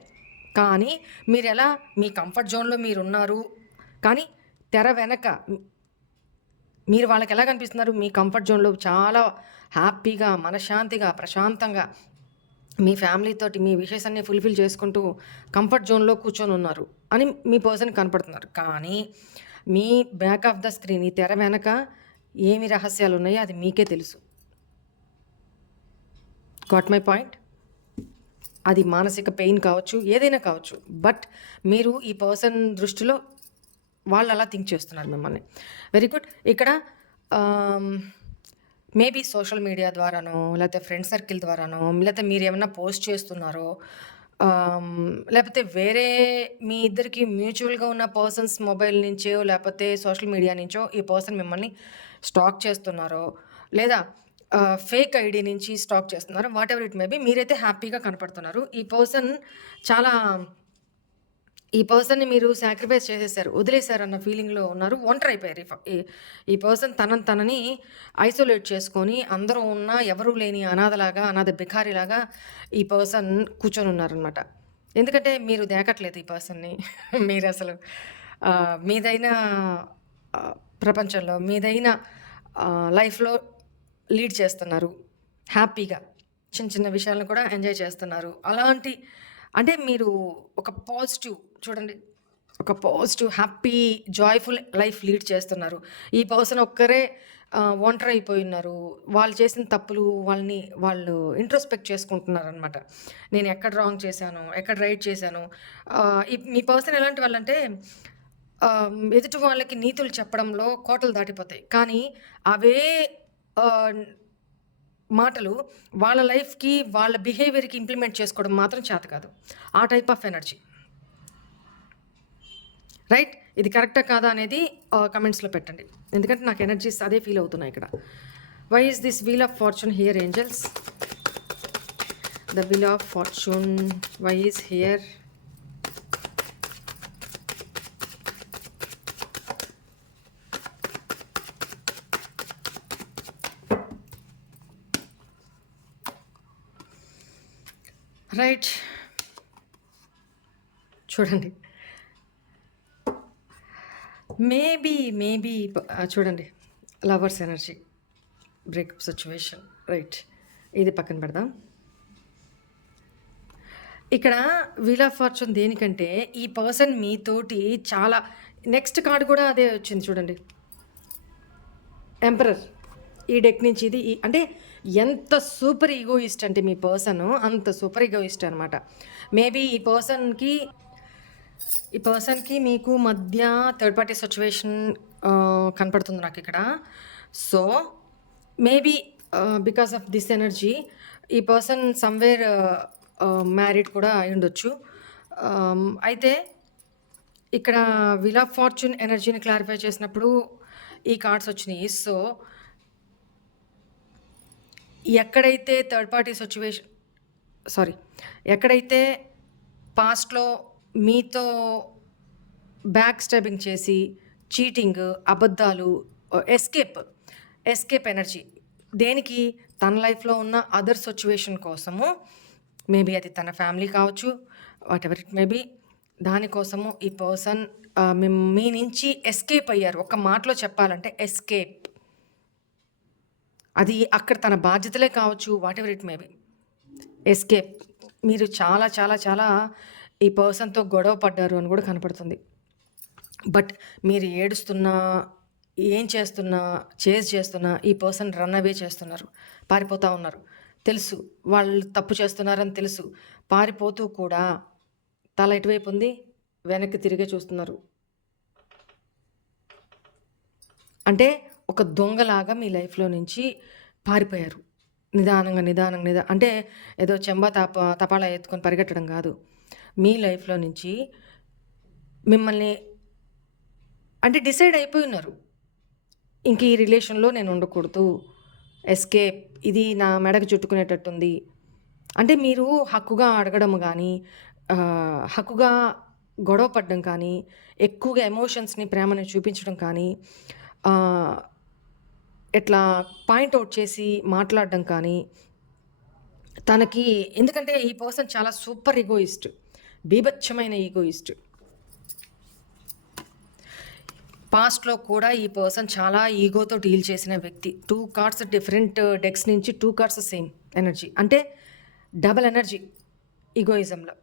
కానీ మీరెలా మీ కంఫర్ట్ జోన్‌లో మీరున్నారు. కానీ తెర వెనక మీరు వాళ్ళకి ఎలా కనిపిస్తున్నారు? మీ కంఫర్ట్ జోన్‌లో చాలా హ్యాపీగా, మనశ్శాంతిగా, ప్రశాంతంగా మీ ఫ్యామిలీతోటి మీ విషెస్ అన్నీ ఫుల్ఫిల్ చేసుకుంటూ కంఫర్ట్ జోన్‌లో కూర్చొనున్నారు అని మీ పర్సన్ కనపడుతున్నారు. కానీ మీ బ్యాక్ ఆఫ్ ద స్క్రీన్, ఈ తెర వెనక ఏమి రహస్యాలున్నాయో అది మీకే తెలుసు. Got my point? అది మానసిక పెయిన్ కావచ్చు, ఏదైనా కావచ్చు. బట్ మీరు ఈ పర్సన్ దృష్టిలో వాళ్ళు అలా థింక్ చేస్తున్నారు మిమ్మల్ని. Very good. ఇక్కడ మేబీ సోషల్ మీడియా ద్వారానో, లేకపోతే ఫ్రెండ్ సర్కిల్ ద్వారానో, లేకపోతే మీరేమన్నా పోస్ట్ చేస్తున్నారో, లేకపోతే వేరే మీ ఇద్దరికి మ్యూచువల్‌గా ఉన్న పర్సన్స్ మొబైల్ నుంచో, లేకపోతే సోషల్ మీడియా నుంచో ఈ పర్సన్ మిమ్మల్ని స్టాక్ చేస్తున్నారో, లేదా ఫేక్ ఐడీ నుంచి స్టాక్ చేస్తున్నారో, వాటెవర్ ఇట్ మే బీ, మీరైతే హ్యాపీగా కనపడుతున్నారు. ఈ పర్సన్‌ని మీరు సాక్రిఫైస్ చేసేసారు, వదిలేసారన్న ఫీలింగ్‌లో ఉన్నారు. ఒంటరైపోయారు. ఈ పర్సన్ తనని ఐసోలేట్ చేసుకొని, అందరూ ఉన్నా ఎవరూ లేని అనాథ బికారిలాగా ఈ పర్సన్ కూర్చొనున్నారనమాట. ఎందుకంటే మీరు దేకట్లేదు ఈ పర్సన్‌ని. మీరసలు మీదైన ప్రపంచంలో, మీదైన లైఫ్‌లో లీడ్ చేస్తున్నారు. హ్యాపీగా చిన్న చిన్న విషయాలను కూడా ఎంజాయ్ చేస్తున్నారు. అంటే మీరు ఒక పాజిటివ్ చూడండి, ఒక positive, happy, joyful life lead చేస్తున్నారు. ఈ పర్సన్ ఒక్కరే ఒంటరైపోయి ఉన్నారు. వాళ్ళు చేసిన తప్పులు వాళ్ళు ఇంట్రోస్పెక్ట్ చేసుకుంటున్నారనమాట. నేను ఎక్కడ రాంగ్ చేశాను? ఎక్కడ రైట్ చేశాను? మీ పర్సన్ ఎలాంటి వాళ్ళంటే ఎదుటి వాళ్ళకి నీతులు చెప్పడంలో కోటలు దాటిపోతాయి. కానీ అవే ఆహ్, మాటలు వాళ్ళ లైఫ్‌కి, వాళ్ళ బిహేవియర్‌కి ఇంప్లిమెంట్ చేసుకోవడం మాత్రం చేత కాదు. ఆ టైప్ ఆఫ్ ఎనర్జీ. రైట్? ఇది కరెక్టా కాదా అనేది కమెంట్స్‌లో పెట్టండి. ఎందుకంటే నాకు ఎనర్జీస్ అదే ఫీల్ అవుతున్నాయి ఇక్కడ. Why is this wheel of fortune here angels? The wheel of fortune why is here? Right. చూడండి. మేబీ చూడండి, lovers energy, breakup situation. Right, ఇది పక్కన పెడదాం. ఇక్కడ వీల్ ఆఫ్ ఫార్చ్యూన్ దేనికంటే ఈ పర్సన్ మీతోటి చాలా, నెక్స్ట్ కార్డ్ కూడా అదే వచ్చింది చూడండి, ఎంపరర్. ఈ డెక్ నుంచి ఇది అంటే ఎంత సూపర్ ఈగోయిస్ట్ అంటే మీ పర్సన్ అంత సూపర్ ఈగోయిస్ట్ అనమాట. మేబీ ఈ పర్సన్కి మీకు మధ్య థర్డ్ పార్టీ సిచ్యువేషన్ కనపడుతుంది నాకు ఇక్కడ. So maybe because of this energy ఈ పర్సన్ సమ్వేర్ మ్యారీడ్ కూడా అయి ఉండొచ్చు. అయితే ఇక్కడ వీల్ ఆఫ్ ఫార్చ్యూన్ ఎనర్జీని క్లారిఫై చేసినప్పుడు ఈ కార్డ్స్ వచ్చినాయి. సో ఎక్కడైతే థర్డ్ పార్టీ సిచ్యువేషన్ ఎక్కడైతే పాస్ట్లో మీతో బ్యాక్ స్టాబింగ్ చేసి చీటింగ్, అబద్ధాలు, ఎస్కేప్ ఎనర్జీ, దేనికి? తన లైఫ్లో ఉన్న అదర్ సిచ్యువేషన్ కోసము, మేబీ అది తన ఫ్యామిలీ కావచ్చు, వాట్ ఎవర్ ఇట్ మేబీ, దానికోసము ఈ పర్సన్ మీ నుంచి ఎస్కేప్ అయ్యారు. ఒక మాటలో చెప్పాలంటే ఎస్కేప్. అది అక్కడ తన బాధ్యతలే కావచ్చు, what ever it maybe, escape. మీరు చాలా చాలా చాలా ఈ పర్సన్తో గొడవ పడ్డారు అని కూడా కనపడుతుంది. బట్ మీరు ఏడుస్తున్నా, ఏం చేస్తున్నా, చేస్తున్నా ఈ పర్సన్ రన్ అవే చేస్తున్నారు, పారిపోతూ ఉన్నారు. తెలుసు వాళ్ళు తప్పు చేస్తున్నారని తెలుసు, పారిపోతూ కూడా తల ఎటువైపు ఉంది, వెనక్కి తిరిగే చూస్తున్నారు. అంటే ఒక దొంగలాగా మీ లైఫ్లో నుంచి పారిపోయారు. నిదానంగా అంటే ఏదో తపాలా ఎత్తుకొని పరిగెట్టడం కాదు. మీ లైఫ్లో నుంచి మిమ్మల్ని అంటే డిసైడ్ అయిపోయి ఉన్నారు, ఇంక ఈ రిలేషన్లో నేను ఉండకూడదు, ఎస్కేప్, ఇది నా మెడకు చుట్టుకునేటట్టుంది. అంటే మీరు హక్కుగా అడగడం కానీ, హక్కుగా గొడవ పడడం కానీ, ఎక్కువగా ఎమోషన్స్ని, ప్రేమని చూపించడం కానీ, ఇట్లా పాయింట్అవుట్ చేసి మాట్లాడడం కానీ తనకి, ఎందుకంటే ఈ పర్సన్ చాలా సూపర్ ఈగోయిస్ట్, బీభత్సమైన ఈగోయిస్ట్. పాస్ట్లో కూడా ఈ పర్సన్ చాలా ఈగోతో డీల్ చేసిన వ్యక్తి. 2 కార్డ్స్ డిఫరెంట్ డెక్స్ నుంచి 2 కార్డ్స్ సేమ్ ఎనర్జీ, అంటే డబల్ ఎనర్జీ ఈగోయిజంలో.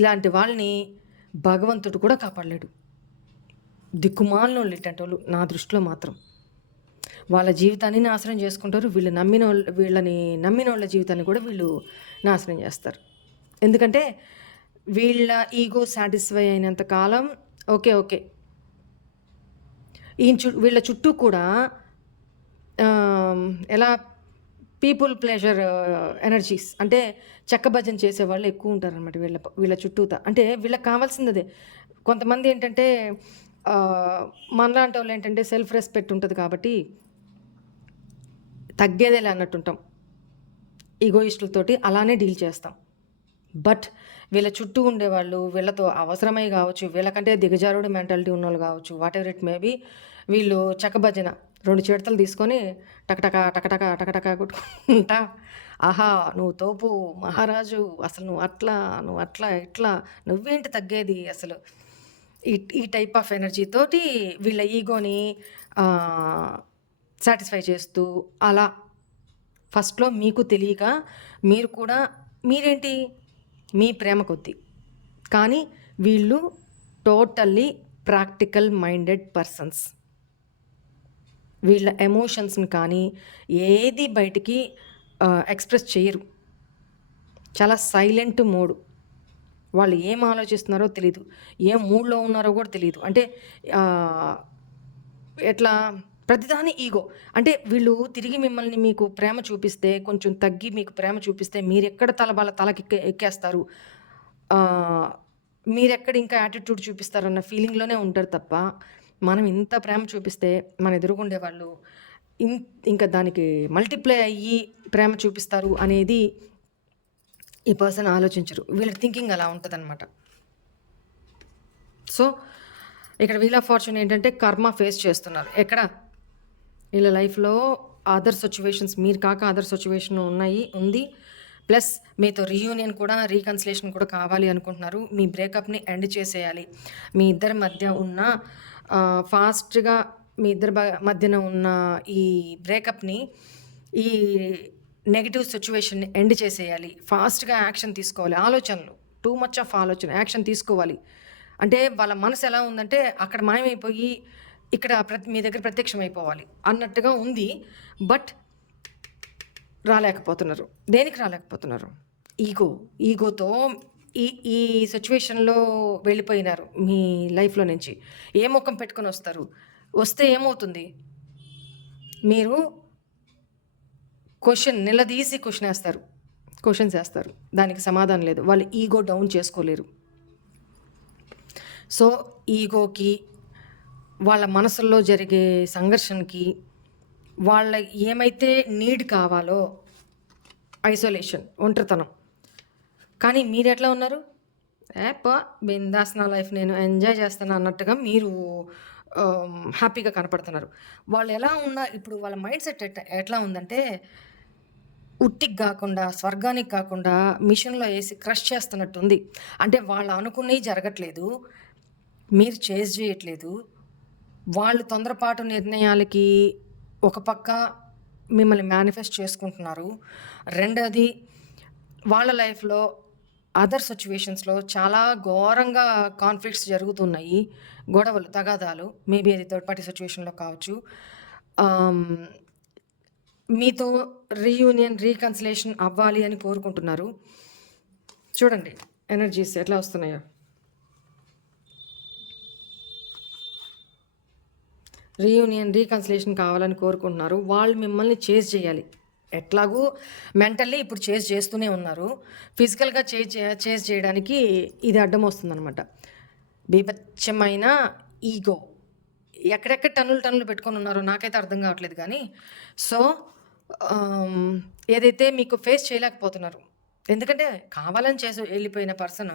ఇలాంటి వాళ్ళని భగవంతుడు కూడా కాపాడలేడు. దిక్కుమాలను ఇట్లాంటి నా దృష్టిలో మాత్రం వాళ్ళ జీవితాన్ని నాశనం చేసుకుంటారు. వీళ్ళని నమ్మిన వాళ్ళ జీవితాన్ని కూడా వీళ్ళు నాశనం చేస్తారు. ఎందుకంటే వీళ్ళ ఈగో సాటిస్ఫై అయినంత కాలం ఓకే. వీళ్ళ చుట్టూ కూడా ఎలా పీపుల్ ప్లెజర్ ఎనర్జీస్, అంటే చెక్కభజన చేసే వాళ్ళు ఎక్కువ ఉంటారనమాట వీళ్ళ చుట్టూతా. అంటే వీళ్ళకి కావాల్సింది అదే. కొంతమంది ఏంటంటే మనలాంటి వాళ్ళు ఏంటంటే సెల్ఫ్ రెస్పెక్ట్ ఉంటుంది కాబట్టి తగ్గేదేలే అన్నట్టుంటాం. ఈగోయిస్టులతోటి అలానే డీల్ చేస్తాం. బట్ వీళ్ళ చుట్టూ ఉండేవాళ్ళు, వీళ్ళతో అవసరమై కావచ్చు, వీళ్ళకంటే దిగజారుడు మెంటాలిటీ ఉన్నవాళ్ళు కావచ్చు, వాట్ ఎవర్ ఇట్ మేబీ, వీళ్ళు చెక్కభజన 2 చిడతలు తీసుకొని టకటక కొట్టుకుంటా, ఆహా నువ్వు తోపు మహారాజు, అసలు నువ్వు అట్లా ఇట్లా, నువ్వేంటి తగ్గేది అసలు, ఈ టైప్ ఆఫ్ ఎనర్జీతోటి వీళ్ళ ఈగోని సాటిస్ఫై చేస్తూ అలా ఫస్ట్లో మీకు తెలియక మీరేంటి మీ ప్రేమ కొద్దీ, కానీ వీళ్ళు టోటల్లీ ప్రాక్టికల్ మైండెడ్ పర్సన్స్. వీళ్ళ ఎమోషన్స్ని కానీ ఏది బయటికి ఎక్స్ప్రెస్ చేయరు. చాలా సైలెంట్ మోడ్. వాళ్ళు ఏం ఆలోచిస్తున్నారో తెలీదు, ఏ మూడ్లో ఉన్నారో కూడా తెలియదు. అంటే ఎట్లా ప్రతిదాని ఈగో. అంటే వీళ్ళు తిరిగి మిమ్మల్ని మీకు ప్రేమ చూపిస్తే, కొంచెం తగ్గి మీకు ప్రేమ చూపిస్తే మీరెక్కడ వాళ్ళ తలకి ఎక్కేస్తారు, మీరెక్కడ ఇంకా యాటిట్యూడ్ చూపిస్తారన్న ఫీలింగ్లోనే ఉంటారు తప్ప, మనం ఇంత ప్రేమ చూపిస్తే మన ఎదురుగుండే వాళ్ళు ఇంకా దానికి మల్టిప్లై అయ్యి ప్రేమ చూపిస్తారు అనేది ఈ పర్సన్ ఆలోచించరు. వీళ్ళ థింకింగ్ అలా ఉంటుందన్నమాట. సో ఇక్కడ వీల్ ఆఫ్ ఫార్చ్యూన్ ఏంటంటే కర్మ ఫేస్ చేస్తున్నారు. ఎక్కడ వీళ్ళ లైఫ్లో అదర్ సిచ్యువేషన్స్, మీరు కాక అదర్ సిచ్యువేషన్ ఉంది. ప్లస్ మీతో రీయూనియన్ కూడా, రీకన్సిలేషన్ కూడా కావాలి అనుకుంటున్నారు. మీ బ్రేకప్ని ఎండ్ చేసేయాలి. మీ ఇద్దరి మధ్య ఉన్న ఫాస్ట్గా మీ ఇద్దరి మధ్యన ఉన్న ఈ బ్రేకప్ని, ఈ నెగిటివ్ సిచ్యువేషన్ని ఎండ్ చేసేయాలి. ఫాస్ట్గా యాక్షన్ తీసుకోవాలి. ఆలోచనలు టూ మచ్ ఆఫ్ ఆలోచన, యాక్షన్ తీసుకోవాలి. అంటే వాళ్ళ మనసు ఎలా ఉందంటే అక్కడ మాయమైపోయి ఇక్కడ మీ దగ్గర ప్రత్యక్షమైపోవాలి అన్నట్టుగా ఉంది. బట్ రాలేకపోతున్నారు. దేనికి రాలేకపోతున్నారు? ఈగోతో ఈ సిచ్యువేషన్లో వెళ్ళిపోయినారు. మీ లైఫ్లో నుంచి ఏ ముఖం పెట్టుకొని వస్తే ఏమవుతుంది? మీరు నిలదీసి క్వశ్చన్స్ వేస్తారు, దానికి సమాధానం లేదు. వాళ్ళు ఈగో డౌన్ చేసుకోలేరు. సో ఈగోకి, వాళ్ళ మనసుల్లో జరిగే సంఘర్షణకి, వాళ్ళ ఏమైతే నీడ్ కావాలో, ఐసోలేషన్, ఒంటరితనం. కానీ మీరు ఎట్లా ఉన్నారు? బిందాస్ నా లైఫ్ నేను ఎంజాయ్ చేస్తాను అన్నట్టుగా మీరు హ్యాపీగా కనపడుతున్నారు. వాళ్ళు ఎలా ఉన్నా ఇప్పుడు వాళ్ళ మైండ్ సెట్ ఎట్లా ఉందంటే ఉట్టికి కాకుండా, స్వర్గానికి కాకుండా మిషన్లో వేసి క్రష్ చేస్తున్నట్టుంది. అంటే వాళ్ళు అనుకున్నవి జరగట్లేదు, మీరు చేజ్ చేయట్లేదు. వాళ్ళు తొందరపాటు నిర్ణయాలకి ఒక పక్క మిమ్మల్ని మేనిఫెస్ట్ చేసుకుంటున్నారు. రెండోది వాళ్ళ లైఫ్లో అదర్ సిచ్యువేషన్స్లో చాలా ఘోరంగా కాన్ఫ్లిక్ట్స్ జరుగుతున్నాయి, గొడవలు, తగాదాలు. మేబీ అది థర్డ్ పార్టీ సిచ్యువేషన్లో కావచ్చు. మీతో రీయూనియన్, రీకన్సిలేషన్ అవ్వాలి అని కోరుకుంటున్నారు. చూడండి ఎనర్జీస్ ఎట్లా వస్తున్నాయో. రీయూనియన్, రీకన్సిలేషన్ కావాలని కోరుకుంటున్నారు. వాళ్ళు మిమ్మల్ని చేజ్ చేయాలి. ఎట్లాగూ మెంటల్లీ ఇప్పుడు చేజ్ చేస్తూనే ఉన్నారు. ఫిజికల్గా చేజ్ చేయడానికి ఇది అడ్డం వస్తుందన్నమాట. బీభత్సమైన ఈగో. ఎక్కడెక్కడ టన్నులు పెట్టుకొని ఉన్నారో నాకైతే అర్థం కావట్లేదు. కానీ సో ఏదైతే మీకు ఫేస్ చేయలేకపోతున్నారు, ఎందుకంటే కావాలని వెళ్ళిపోయిన పర్సన్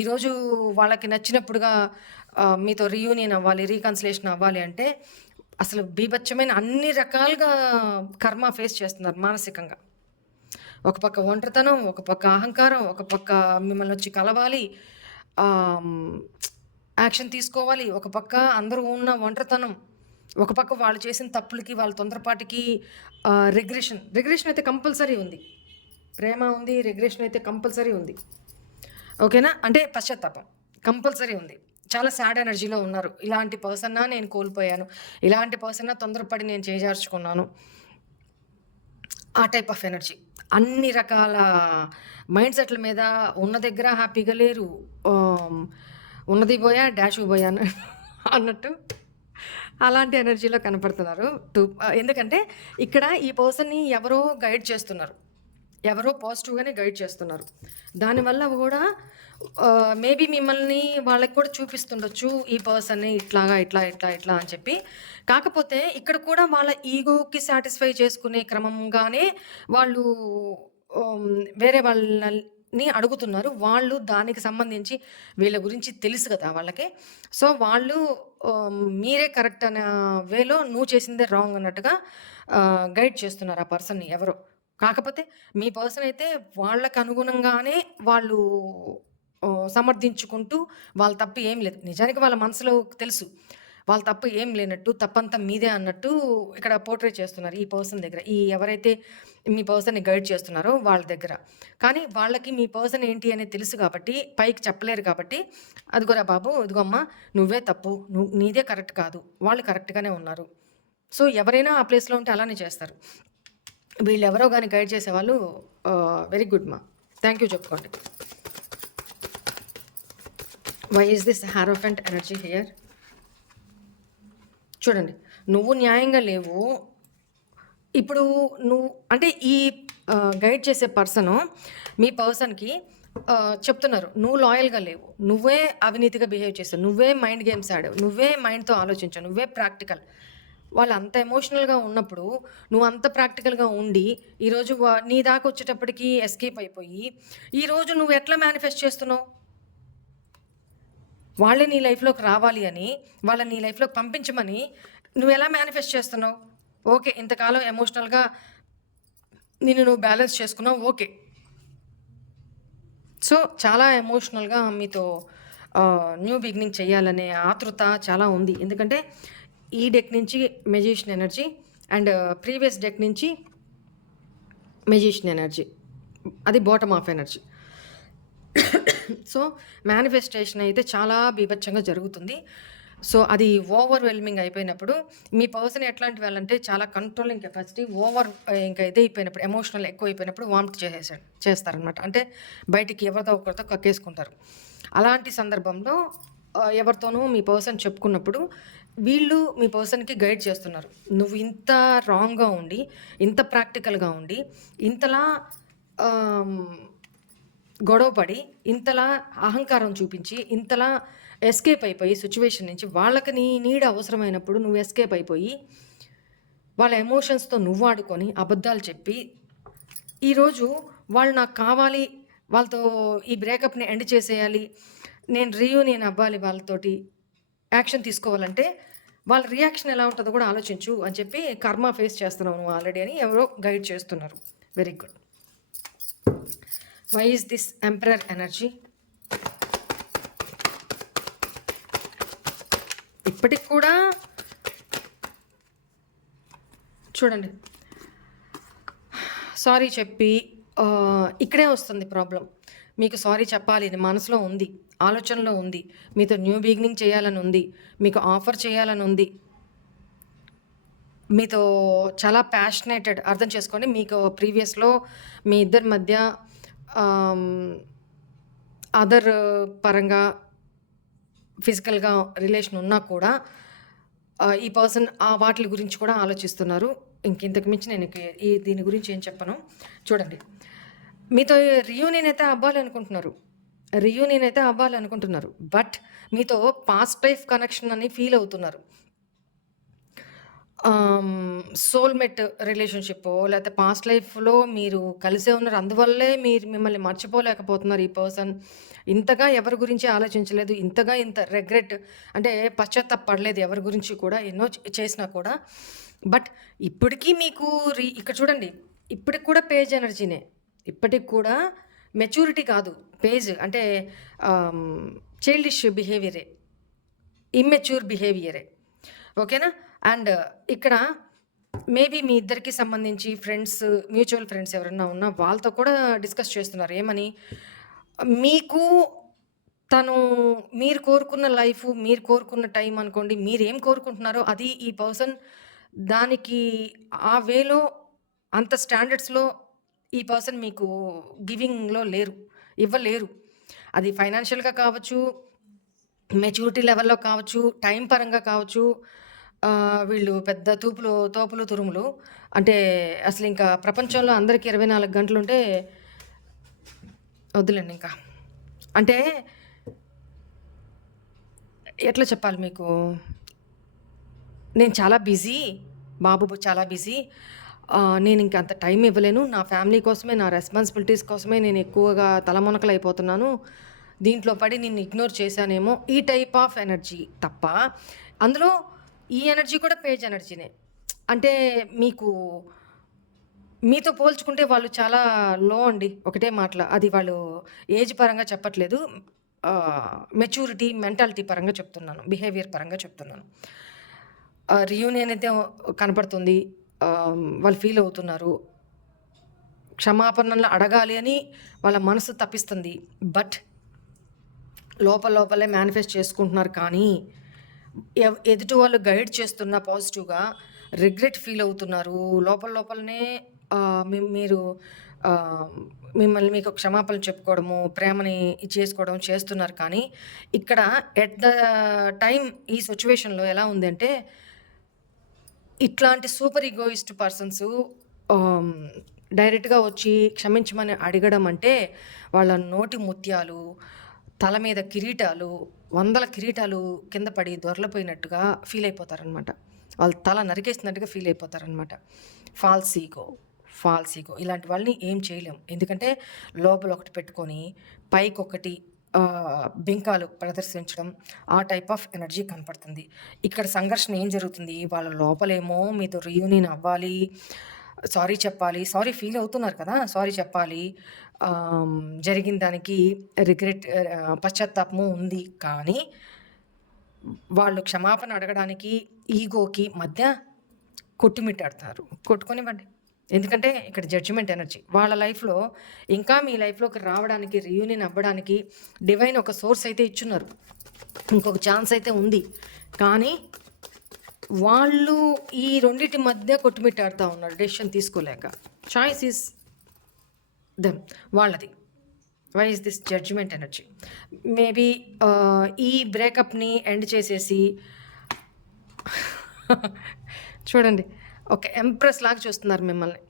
ఈరోజు వాళ్ళకి నచ్చినప్పుడుగా మీతో రీయూనియన్ అవ్వాలి, రీకన్సిలేషన్ అవ్వాలి అంటే అసలు బీభత్సమైన అన్ని రకాలుగా కర్మ ఫేస్ చేస్తున్నారు మానసికంగా. ఒక పక్క ఒంటరితనం, ఒక పక్క అహంకారం, ఒక పక్క మిమ్మల్ని వచ్చి కలవాలి, యాక్షన్ తీసుకోవాలి, ఒక పక్క అందరూ ఉన్న ఒంటరితనం, ఒక పక్క వాళ్ళు చేసిన తప్పులకి, వాళ్ళ తొందరపాటికి రిగ్రెషన్ అయితే కంపల్సరీ ఉంది. ప్రేమ ఉంది, రిగ్రెషన్ అయితే కంపల్సరీ ఉంది. ఓకేనా? అంటే పశ్చాత్తాపం కంపల్సరీ ఉంది. చాలా సాడ్ ఎనర్జీలో ఉన్నారు. ఇలాంటి పర్సన్నా నేను కోల్పోయాను, ఇలాంటి పర్సన్నా తొందరపడి నేను చేజార్చుకున్నాను, ఆ టైప్ ఆఫ్ ఎనర్జీ. అన్ని రకాల మైండ్ సెట్ల మీద ఉన్న దగ్గర హ్యాపీగా లేరు. ఉన్నది పోయా డాష్ పోయా అన్నట్టు అలాంటి ఎనర్జీలో కనపడుతున్నారు. ఎందుకంటే ఇక్కడ ఈ పర్సన్ని ఎవరో గైడ్ చేస్తున్నారు, ఎవరో పాజిటివ్గానే గైడ్ చేస్తున్నారు. దానివల్ల కూడా మేబీ మిమ్మల్ని వాళ్ళకి కూడా చూపిస్తుండొచ్చు, ఈ పర్సన్ని ఇట్లాగా ఇట్లా అని చెప్పి. కాకపోతే ఇక్కడ కూడా వాళ్ళ ఈగోకి సాటిస్ఫై చేసుకునే క్రమంగానే వాళ్ళు వేరే వాళ్ళని అడుగుతున్నారు. వాళ్ళు దానికి సంబంధించి వీళ్ళ గురించి తెలుసు కదా వాళ్ళకి. సో వాళ్ళు మీరే కరెక్ట్ అనే వేలో నువ్వు చేసిందే రాంగ్ అన్నట్టుగా గైడ్ చేస్తున్నారు ఆ పర్సన్ని ఎవరో. కాకపోతే మీ పర్సన్ అయితే వాళ్ళకు అనుగుణంగానే వాళ్ళు సమర్థించుకుంటూ వాళ్ళ తప్పు ఏం లేదు. నిజానికి వాళ్ళ మనసులో తెలుసు వాళ్ళ తప్పు ఏం లేనట్టు, తప్పంతా మీదే అన్నట్టు ఇక్కడ పోర్ట్రే చేస్తున్నారు ఈ పర్సన్ దగ్గర. ఈ ఎవరైతే మీ పర్సన్‌ని గైడ్ చేస్తున్నారో వాళ్ళ దగ్గర. కానీ వాళ్ళకి మీ పర్సన్ ఏంటి అనేది తెలుసు కాబట్టి, పైకి చెప్పలేరు కాబట్టి, "అదిగోరా బాబు, ఇదిగో అమ్మ, నువ్వే తప్పు. నీదే కరెక్ట్ కాదు. వాళ్ళు కరెక్ట్‌గానే ఉన్నారు." సో, ఎవరైనా ఆ ప్లేస్‌లో ఉంటే అలానే చేస్తారు. వీళ్ళెవరో గాని గైడ్ చేసేవాళ్ళు వెరీ గుడ్ మా. థ్యాంక్ యూ చెప్పుకోండి. Why is this hierophant energy here? చూడండి, నువ్వు న్యాయంగా లేవు. ఇప్పుడు నువ్వు అంటే ఈ గైడ్ చేసే పర్సను మీ పర్సన్‌కి చెప్తున్నారు, "నువ్వు లాయల్‌గా లేవు. నువ్వే అవినీతిగా బిహేవ్ చేసావు. నువ్వే మైండ్ గేమ్స్ ఆడావు. నువ్వే మైండ్‌తో ఆలోచించావు. నువ్వే ప్రాక్టికల్." వాళ్ళు అంత ఎమోషనల్‌గా ఉన్నప్పుడు, నువ్వు అంత ప్రాక్టికల్‌గా ఉండి, ఈరోజు నీ దాకా వచ్చేటప్పటికి ఎస్కేప్ అయిపోయి, ఈరోజు నువ్వు ఎట్లా మేనిఫెస్ట్ చేస్తున్నావు? వాళ్ళే నీ లైఫ్‌లోకి రావాలి అని, వాళ్ళని నీ లైఫ్‌లోకి పంపించమని నువ్వెలా మేనిఫెస్ట్ చేస్తున్నావు? ఓకే. ఇంతకాలం ఎమోషనల్‌గా నిన్ను నువ్వు బ్యాలెన్స్ చేసుకున్నావు. ఓకే. సో, చాలా ఎమోషనల్‌గా మీతో న్యూ బిగినింగ్ చేయాలనే ఆతృత చాలా ఉంది. ఎందుకంటే ఈ డెక్ నుంచి magician energy and previous deck నుంచి మెజిషియన్ ఎనర్జీ. అది bottom of energy. So, manifestation అయితే చాలా బీభత్సంగా జరుగుతుంది. సో, అది ఓవర్‌వెల్మింగ్ అయిపోయినప్పుడు మీ పర్సన్ ఎట్లాంటి వాళ్ళంటే చాలా కంట్రోలింగ్ కెపాసిటీ ఇంకా ఇదైపోయినప్పుడు, ఎమోషనల్ ఎక్కువైపోయినప్పుడు వామిట్ చేస్తారనమాట. అంటే బయటికి ఎవరితో ఒకరితో కక్కేసుకుంటారు. అలాంటి సందర్భంలో ఎవరితోనూ మీ పర్సన్ చెప్పుకున్నప్పుడు వీళ్ళు మీ పర్సన్‌కి గైడ్ చేస్తున్నారు. నువ్వు ఇంత రాంగ్‌గా ఉండి, ఇంత ప్రాక్టికల్‌గా ఉండి, ఇంతలా గొడవపడి, ఇంతలా అహంకారం చూపించి, ఇంతలా ఎస్కేప్ అయిపోయి సిట్యుయేషన్ నుంచి, వాళ్ళకి నీ నీడ అవసరమైనప్పుడు నువ్వు ఎస్కేప్ అయిపోయి, వాళ్ళ ఎమోషన్స్‌తో నువ్వు ఆడుకొని, అబద్ధాలు చెప్పి, ఈరోజు వాళ్ళు నాకు కావాలి, వాళ్ళతో ఈ బ్రేకప్‌ని ఎండ్ చేసేయాలి, నేను రీయూనియన్ అవ్వాలి వాళ్ళతోటి, యాక్షన్ తీసుకోవాలంటే, వాళ్ళ రియాక్షన్ ఎలా ఉంటుందో కూడా ఆలోచించు అని చెప్పి, కర్మ ఫేస్ చేస్తున్నావు నువ్వు ఆల్రెడీ అని ఎవరో గైడ్ చేస్తున్నారు. Very good. Why is this emperor energy? ఇప్పటికి కూడా చూడండి, సారీ చెప్పి ఇక్కడే వస్తుంది ప్రాబ్లం. మీకు సారీ చెప్పాలి, ఇది మనసులో ఉంది, ఆలోచనలో ఉంది, మీతో న్యూ బిగినింగ్ చేయాలని ఉంది, మీకు ఆఫర్ చేయాలని ఉంది, మీతో చాలా ప్యాషనేటెడ్. అర్థం చేసుకోండి, మీకు ప్రీవియస్లో మీ ఇద్దరి మధ్య అదర్ పరంగా ఫిజికల్గా రిలేషన్ ఉన్నా కూడా ఈ పర్సన్ వాటి గురించి కూడా ఆలోచిస్తున్నారు. ఇంతకు మించి నేను దీని గురించి ఏం చెప్పను. చూడండి, మీతో రీయూనియన్ అయితే అవ్వాలనుకుంటున్నారు, బట్ మీతో పాస్ట్ లైఫ్ కనెక్షన్ అని ఫీల్ అవుతున్నారు. సోల్‌మేట్ రిలేషన్‌షిప్పో లేకపోతే పాస్ట్ లైఫ్‌లో మీరు కలిసే ఉన్నారు. అందువల్లే మీరు మిమ్మల్ని మర్చిపోలేకపోతున్నారు ఈ పర్సన్. ఇంతగా ఎవరి గురించి ఆలోచించలేదు. ఇంత రిగ్రెట్ అంటే పశ్చాత్తాప పడలేదు ఎవరి గురించి కూడా, ఎన్నో చేసినా కూడా. బట్ ఇప్పటికీ మీకు ఇక్కడ చూడండి, ఇప్పటికి కూడా పేజ్ ఎనర్జీనే. ఇప్పటికి కూడా మెచ్యూరిటీ కాదు, పేజ్ అంటే చైల్డిష్ బిహేవియరే, ఇమ్మెచ్యూర్ బిహేవియరే. ఓకేనా? అండ్ ఇక్కడ మేబీ మీ ఇద్దరికి సంబంధించి ఫ్రెండ్స్, మ్యూచువల్ ఫ్రెండ్స్ ఎవరన్నా ఉన్నా వాళ్ళతో కూడా డిస్కస్ చేస్తున్నారు. ఏమని? మీకు మీరు కోరుకున్న లైఫ్, మీరు కోరుకున్న టైం అనుకోండి, మీరేం కోరుకుంటున్నారో అది ఈ పర్సన్ దానికి ఆ వేలో, అంత స్టాండర్డ్స్‌లో ఈ పర్సన్ మీకు గివింగ్‌లో ఇవ్వలేరు. అది ఫైనాన్షియల్‌గా కావచ్చు, మెచ్యూరిటీ లెవెల్‌లో కావచ్చు, టైం పరంగా కావచ్చు. వీళ్ళు పెద్ద తోపులు తురుములు. అంటే అసలు ఇంకా ప్రపంచంలో అందరికీ 24 గంటలుంటే వద్దులేండి ఇంకా. అంటే ఎట్లా చెప్పాలి మీకు? నేను చాలా బిజీ, బాబు చాలా బిజీ. నేను ఇంక అంత టైం ఇవ్వలేను. నా ఫ్యామిలీ కోసమే, నా రెస్పాన్సిబిలిటీస్ కోసమే నేను ఎక్కువగా తలమునకలైపోతున్నాను. దీంట్లో పడి నిన్ను ఇగ్నోర్ చేశానేమో, ఈ టైప్ ఆఫ్ ఎనర్జీ తప్ప, అందులో ఈ ఎనర్జీ కూడా పేజ్ ఎనర్జీనే. అంటే మీతో పోల్చుకుంటే వాళ్ళు చాలా లో అండి. ఒకటే మాటలో, అది వాళ్ళు ఏజ్ పరంగా చెప్పట్లేదు. మెచ్యూరిటీ, మెంటాలిటీ పరంగా చెప్తున్నాను, బిహేవియర్ పరంగా చెప్తున్నాను. రియూనియన్ అయితే కనపడుతుంది. వాళ్ళు ఫీల్ అవుతున్నారు. క్షమాపణలు అడగాలి అని వాళ్ళ మనసు తప్పిస్తుంది. బట్ లోపలే మేనిఫెస్ట్ చేసుకుంటున్నారు. కానీ ఎదుటి వాళ్ళు గైడ్ చేస్తున్న పాజిటివ్గా రిగ్రెట్ ఫీల్ అవుతున్నారు. లోపలనే మీరు మిమ్మల్ని మీకు క్షమాపణలు చెప్పుకోవడము, ప్రేమని చేసుకోవడం చేస్తున్నారు. కానీ ఇక్కడ ఎట్ ద టైం ఈ సిచ్యువేషన్లో ఎలా ఉందంటే, ఇట్లాంటి సూపర్ ఈగోయిస్ట్ పర్సన్స్ డైరెక్ట్గా వచ్చి క్షమించమని అడగడం అంటే వాళ్ళ నోటి ముత్యాలు, తల మీద కిరీటాలు, 100 కిరీటాలు కింద పడి దొరలిపోయినట్టుగా ఫీల్ అయిపోతారనమాట. వాళ్ళ తల నరికేసినట్టుగా ఫీల్ అయిపోతారనమాట. ఫాల్స్ ఈగో ఇలాంటి వాళ్ళని ఏం చేయలేం. ఎందుకంటే లోపల ఒకటి పెట్టుకొని పైకొకటి బింకాలు ప్రదర్శించడం, ఆ టైప్ ఆఫ్ ఎనర్జీ కనపడుతుంది. ఇక్కడ సంఘర్షణ ఏం జరుగుతుంది, వాళ్ళ లోపలేమో మీతో రీయూనియన్ అవ్వాలి, సారీ చెప్పాలి, సారీ ఫీల్ అవుతున్నారు కదా, సారీ చెప్పాలి, జరిగిన దానికి రిగ్రెట్, పశ్చాత్తాపము ఉంది. కానీ వాళ్ళు క్షమాపణ అడగడానికి ఈగోకి మధ్య కొట్టుమిట్టాడుతున్నారు. కొట్టుకొనివ్వండి. ఎందుకంటే ఇక్కడ జడ్జిమెంట్ ఎనర్జీ వాళ్ళ లైఫ్లో ఇంకా మీ లైఫ్లోకి రావడానికి, రీయూనియన్ అవ్వడానికి డివైన్ ఒక సోర్స్ అయితే ఇచ్చున్నారు, ఇంకొక ఛాన్స్ అయితే ఉంది. కానీ వాళ్ళు ఈ రెండింటి మధ్య కొట్టుమిట్టాడుతూ ఉన్నారు, డెసిషన్ తీసుకోలేక. చాయిస్ ఈజ్ దెమ్, వాళ్ళది. Why is this judgement energy? Maybe ఈ బ్రేకప్ని ఎండ్ చేసేసి చూడండి, ఒక ఎంప్రెస్ లాగా చూస్తున్నారు మిమ్మల్ని.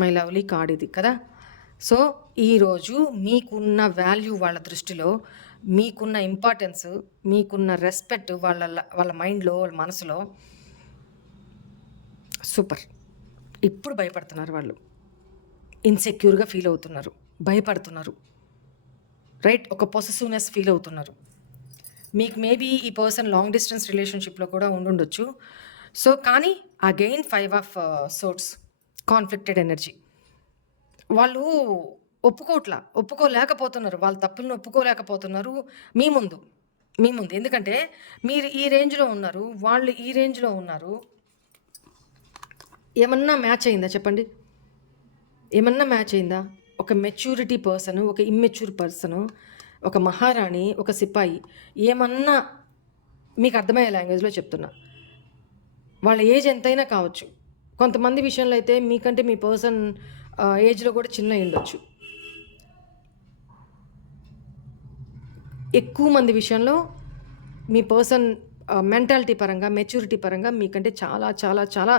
మై లవ్లీ కార్డ్ ఇది కదా. సో ఈరోజు మీకున్న వాల్యూ వాళ్ళ దృష్టిలో, మీకున్న ఇంపార్టెన్స్, మీకున్న రెస్పెక్ట్ వాళ్ళ మైండ్లో, వాళ్ళ మనసులో సూపర్. ఇప్పుడు భయపడుతున్నారు వాళ్ళు, ఇన్సెక్యూర్గా ఫీల్ అవుతున్నారు, భయపడుతున్నారు, రైట్? ఒక పొసెసివ్నెస్ ఫీల్ అవుతున్నారు. మీకు మేబీ ఈ పర్సన్ లాంగ్ డిస్టెన్స్ రిలేషన్షిప్లో కూడా ఉండుండొచ్చు. సో కానీ again 5 of swords, conflicted energy. వాళ్ళు ఒప్పుకోలేకపోతున్నారు, వాళ్ళ తప్పులను ఒప్పుకోలేకపోతున్నారు మీ ముందు. ఎందుకంటే మీరు ఈ రేంజ్లో ఉన్నారు, వాళ్ళు ఈ రేంజ్లో ఉన్నారు. ఏమన్నా మ్యాచ్ అయిందా చెప్పండి? ఏమన్నా మ్యాచ్ అయిందా? ఒక మెచ్యూరిటీ పర్సన్, ఒక ఇమ్మెచ్యూర్ పర్సను, ఒక మహారాణి, ఒక సిపాయి, ఏమన్నా మీకు అర్థమయ్యే లాంగ్వేజ్లో చెప్తున్నా. వాళ్ళ ఏజ్ ఎంతైనా కావచ్చు. కొంతమంది విషయంలో అయితే మీకంటే మీ పర్సన్ ఏజ్లో కూడా చిన్న ఉండొచ్చు. ఎక్కువ మంది విషయంలో మీ పర్సన్ మెంటాలిటీ పరంగా, మెచ్యూరిటీ పరంగా మీకంటే చాలా చాలా చాలా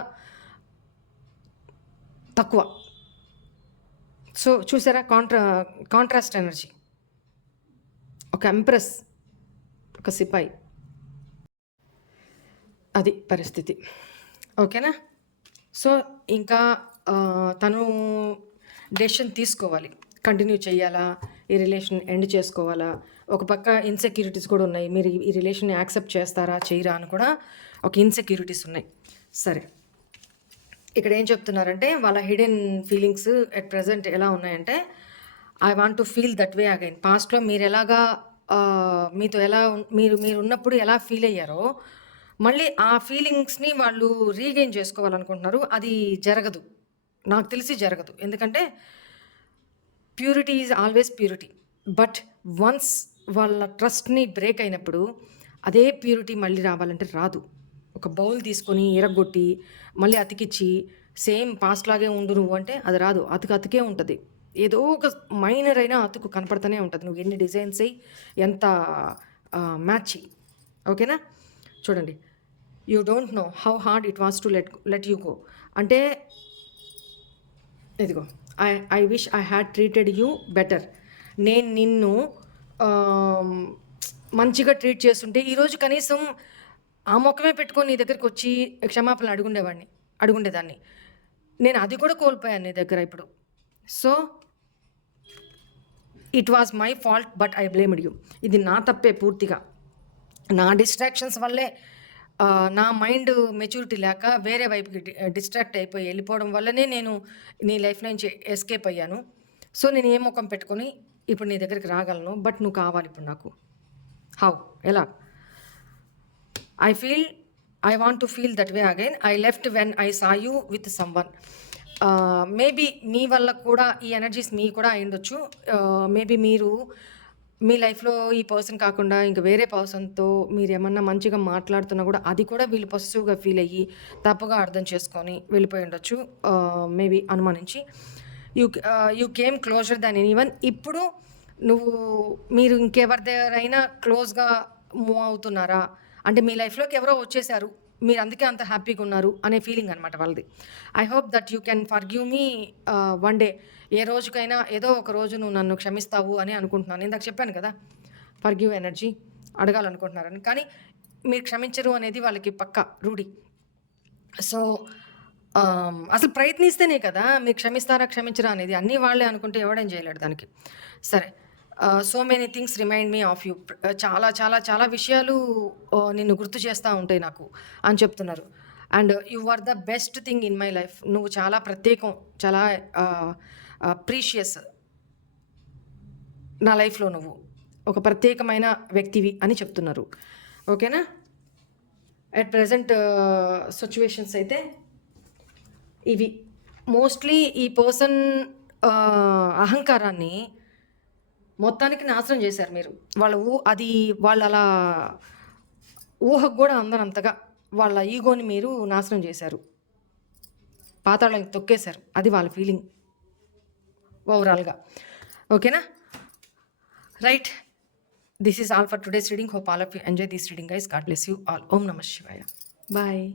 తక్కువ. సో చూసారా కాంట్రాస్ట్ ఎనర్జీ. ఒక ఎంప్రెస్, ఒక సిపాయి, అది పరిస్థితి. ఓకేనా? సో ఇంకా తను డెసిషన్ తీసుకోవాలి, కంటిన్యూ చేయాలా, ఈ రిలేషన్ ఎండ్ చేసుకోవాలా. ఒక పక్క ఇన్సెక్యూరిటీస్ కూడా ఉన్నాయి. మీరు ఈ రిలేషన్ని యాక్సెప్ట్ చేస్తారా చేయరా అని కూడా ఒక ఇన్సెక్యూరిటీస్ ఉన్నాయి. సరే, ఇక్కడ ఏం చెప్తున్నారంటే వాళ్ళ హిడెన్ ఫీలింగ్స్ ఎట్ ప్రజెంట్ ఎలా ఉన్నాయంటే, I want to feel that way again. పాస్ట్లో మీరు ఎలాగా మీతో ఎలా మీరు ఉన్నప్పుడు ఎలా ఫీల్ అయ్యారో మళ్ళీ ఆ ఫీలింగ్స్ని వాళ్ళు రీగెయిన్ చేసుకోవాలనుకుంటున్నారు. అది జరగదు, నాకు తెలిసి జరగదు. ఎందుకంటే purity is always purity. But once వాళ్ళ ట్రస్ట్ని బ్రేక్ అయినప్పుడు అదే ప్యూరిటీ మళ్ళీ రావాలంటే రాదు. ఒక బౌల్ తీసుకొని ఇరగొట్టి మళ్ళీ అతికిచ్చి సేమ్ పాస్ట్ లాగే ఉండు నువ్వు అంటే అది రాదు. అతికే ఉంటుంది. ఏదో ఒక మైనర్ అయినా అతుకు కనపడుతూనే ఉంటుంది. నువ్వు ఎన్ని డిజైన్స్ అయ్యి, ఎంత మ్యాచ్. ఓకేనా? చూడండి, you don't know how hard it was to let you go. అంటే ఇదిగో, I wish I had treated you better. నేను నిన్ను మంచిగా ట్రీట్ చేస్తుంటే ఈరోజు కనీసం ఆ మొక్కమే పెట్టుకొని నీ దగ్గరికి వచ్చి క్షమాపణ అడుగుండేదాన్ని. నేను అది కూడా కోల్పోయాను నీ దగ్గర ఇప్పుడు. So it was my fault, but I blamed you. ఇది నా తప్పే పూర్తిగా. నా డిస్ట్రాక్షన్స్ వల్లే, నా మైండ్ మెచ్యూరిటీ లేక వేరే వైపుకి డిస్ట్రాక్ట్ అయిపోయి వెళ్ళిపోవడం వల్లనే నేను నీ లైఫ్ నుంచి ఎస్కేప్ అయ్యాను. సో నేను ఏ ముఖం పెట్టుకొని ఇప్పుడు నీ దగ్గరికి రాగలను, బట్ నువ్వు కావాలి ఇప్పుడు నాకు. హౌ? ఎలా? I want to feel that way again. I left when I saw you with someone. Maybe మీ వల్ల కూడా ఈ ఎనర్జీస్ మీ కూడా అయ్యుండొచ్చు. మేబీ మీరు మీ లైఫ్లో ఈ పర్సన్ కాకుండా ఇంకా వేరే పర్సన్తో మీరు ఏమన్నా మంచిగా మాట్లాడుతున్నా కూడా అది కూడా వీళ్ళు పాజిటివ్గా ఫీల్ అయ్యి తప్పుగా అర్థం చేసుకొని వెళ్ళిపోయి ఉండొచ్చు. మేబీ అనుమానించి you came closer than anyone. ఇప్పుడు మీరు ఇంకెవరి దగ్గరైనా క్లోజ్గా మూవ్ అవుతున్నారా అంటే మీ లైఫ్లోకి ఎవరో వచ్చేసారు, మీరు అందుకే అంత హ్యాపీగా ఉన్నారు అనే ఫీలింగ్ అనమాట వాళ్ళది. I hope that you can forgive me one day. ఏ రోజుకైనా ఏదో ఒక రోజు నువ్వు నన్ను క్షమిస్తావు అని అనుకుంటున్నాను. ఇందాక చెప్పాను కదా ఫర్గివ్ ఎనర్జీ అడగాలనుకుంటున్నారని, కానీ మీరు క్షమించరు అనేది వాళ్ళకి పక్కా రూఢి. సో అసలు ప్రయత్నిస్తేనే కదా మీరు క్షమిస్తారా క్షమించరా అనేది. అన్నీ వాళ్ళే అనుకుంటే ఎవడేం చేయలేడు దానికి. సరే, so many things remind me of you. చాలా చాలా చాలా విషయాలు నిన్ను గుర్తు చేస్తూ ఉంటాయి నాకు అని చెప్తున్నారు. And you are the best thing in my life. నువ్వు చాలా ప్రత్యేకం, చాలా ప్రీషియస్ నా లైఫ్లో. నువ్వు ఒక ప్రత్యేకమైన వ్యక్తివి అని చెప్తున్నారు. ఓకేనా? అట్ ప్రజెంట్ సిచ్యువేషన్స్ అయితే ఇవి. మోస్ట్లీ ఈ పర్సన్ అహంకారాన్ని మొత్తానికి నాశనం చేశారు మీరు. వాళ్ళు అలా ఊహకు కూడా అందరంతగా వాళ్ళ ఈగోని మీరు నాశనం చేశారు, పాతాళానికి తొక్కేశారు. అది వాళ్ళ ఫీలింగ్ ఓవరాల్గా. ఓకేనా? Right, this is all for today's reading. Hope all of you enjoy this reading guys. God bless you all. ఓం నమః శివాయ. బాయ్.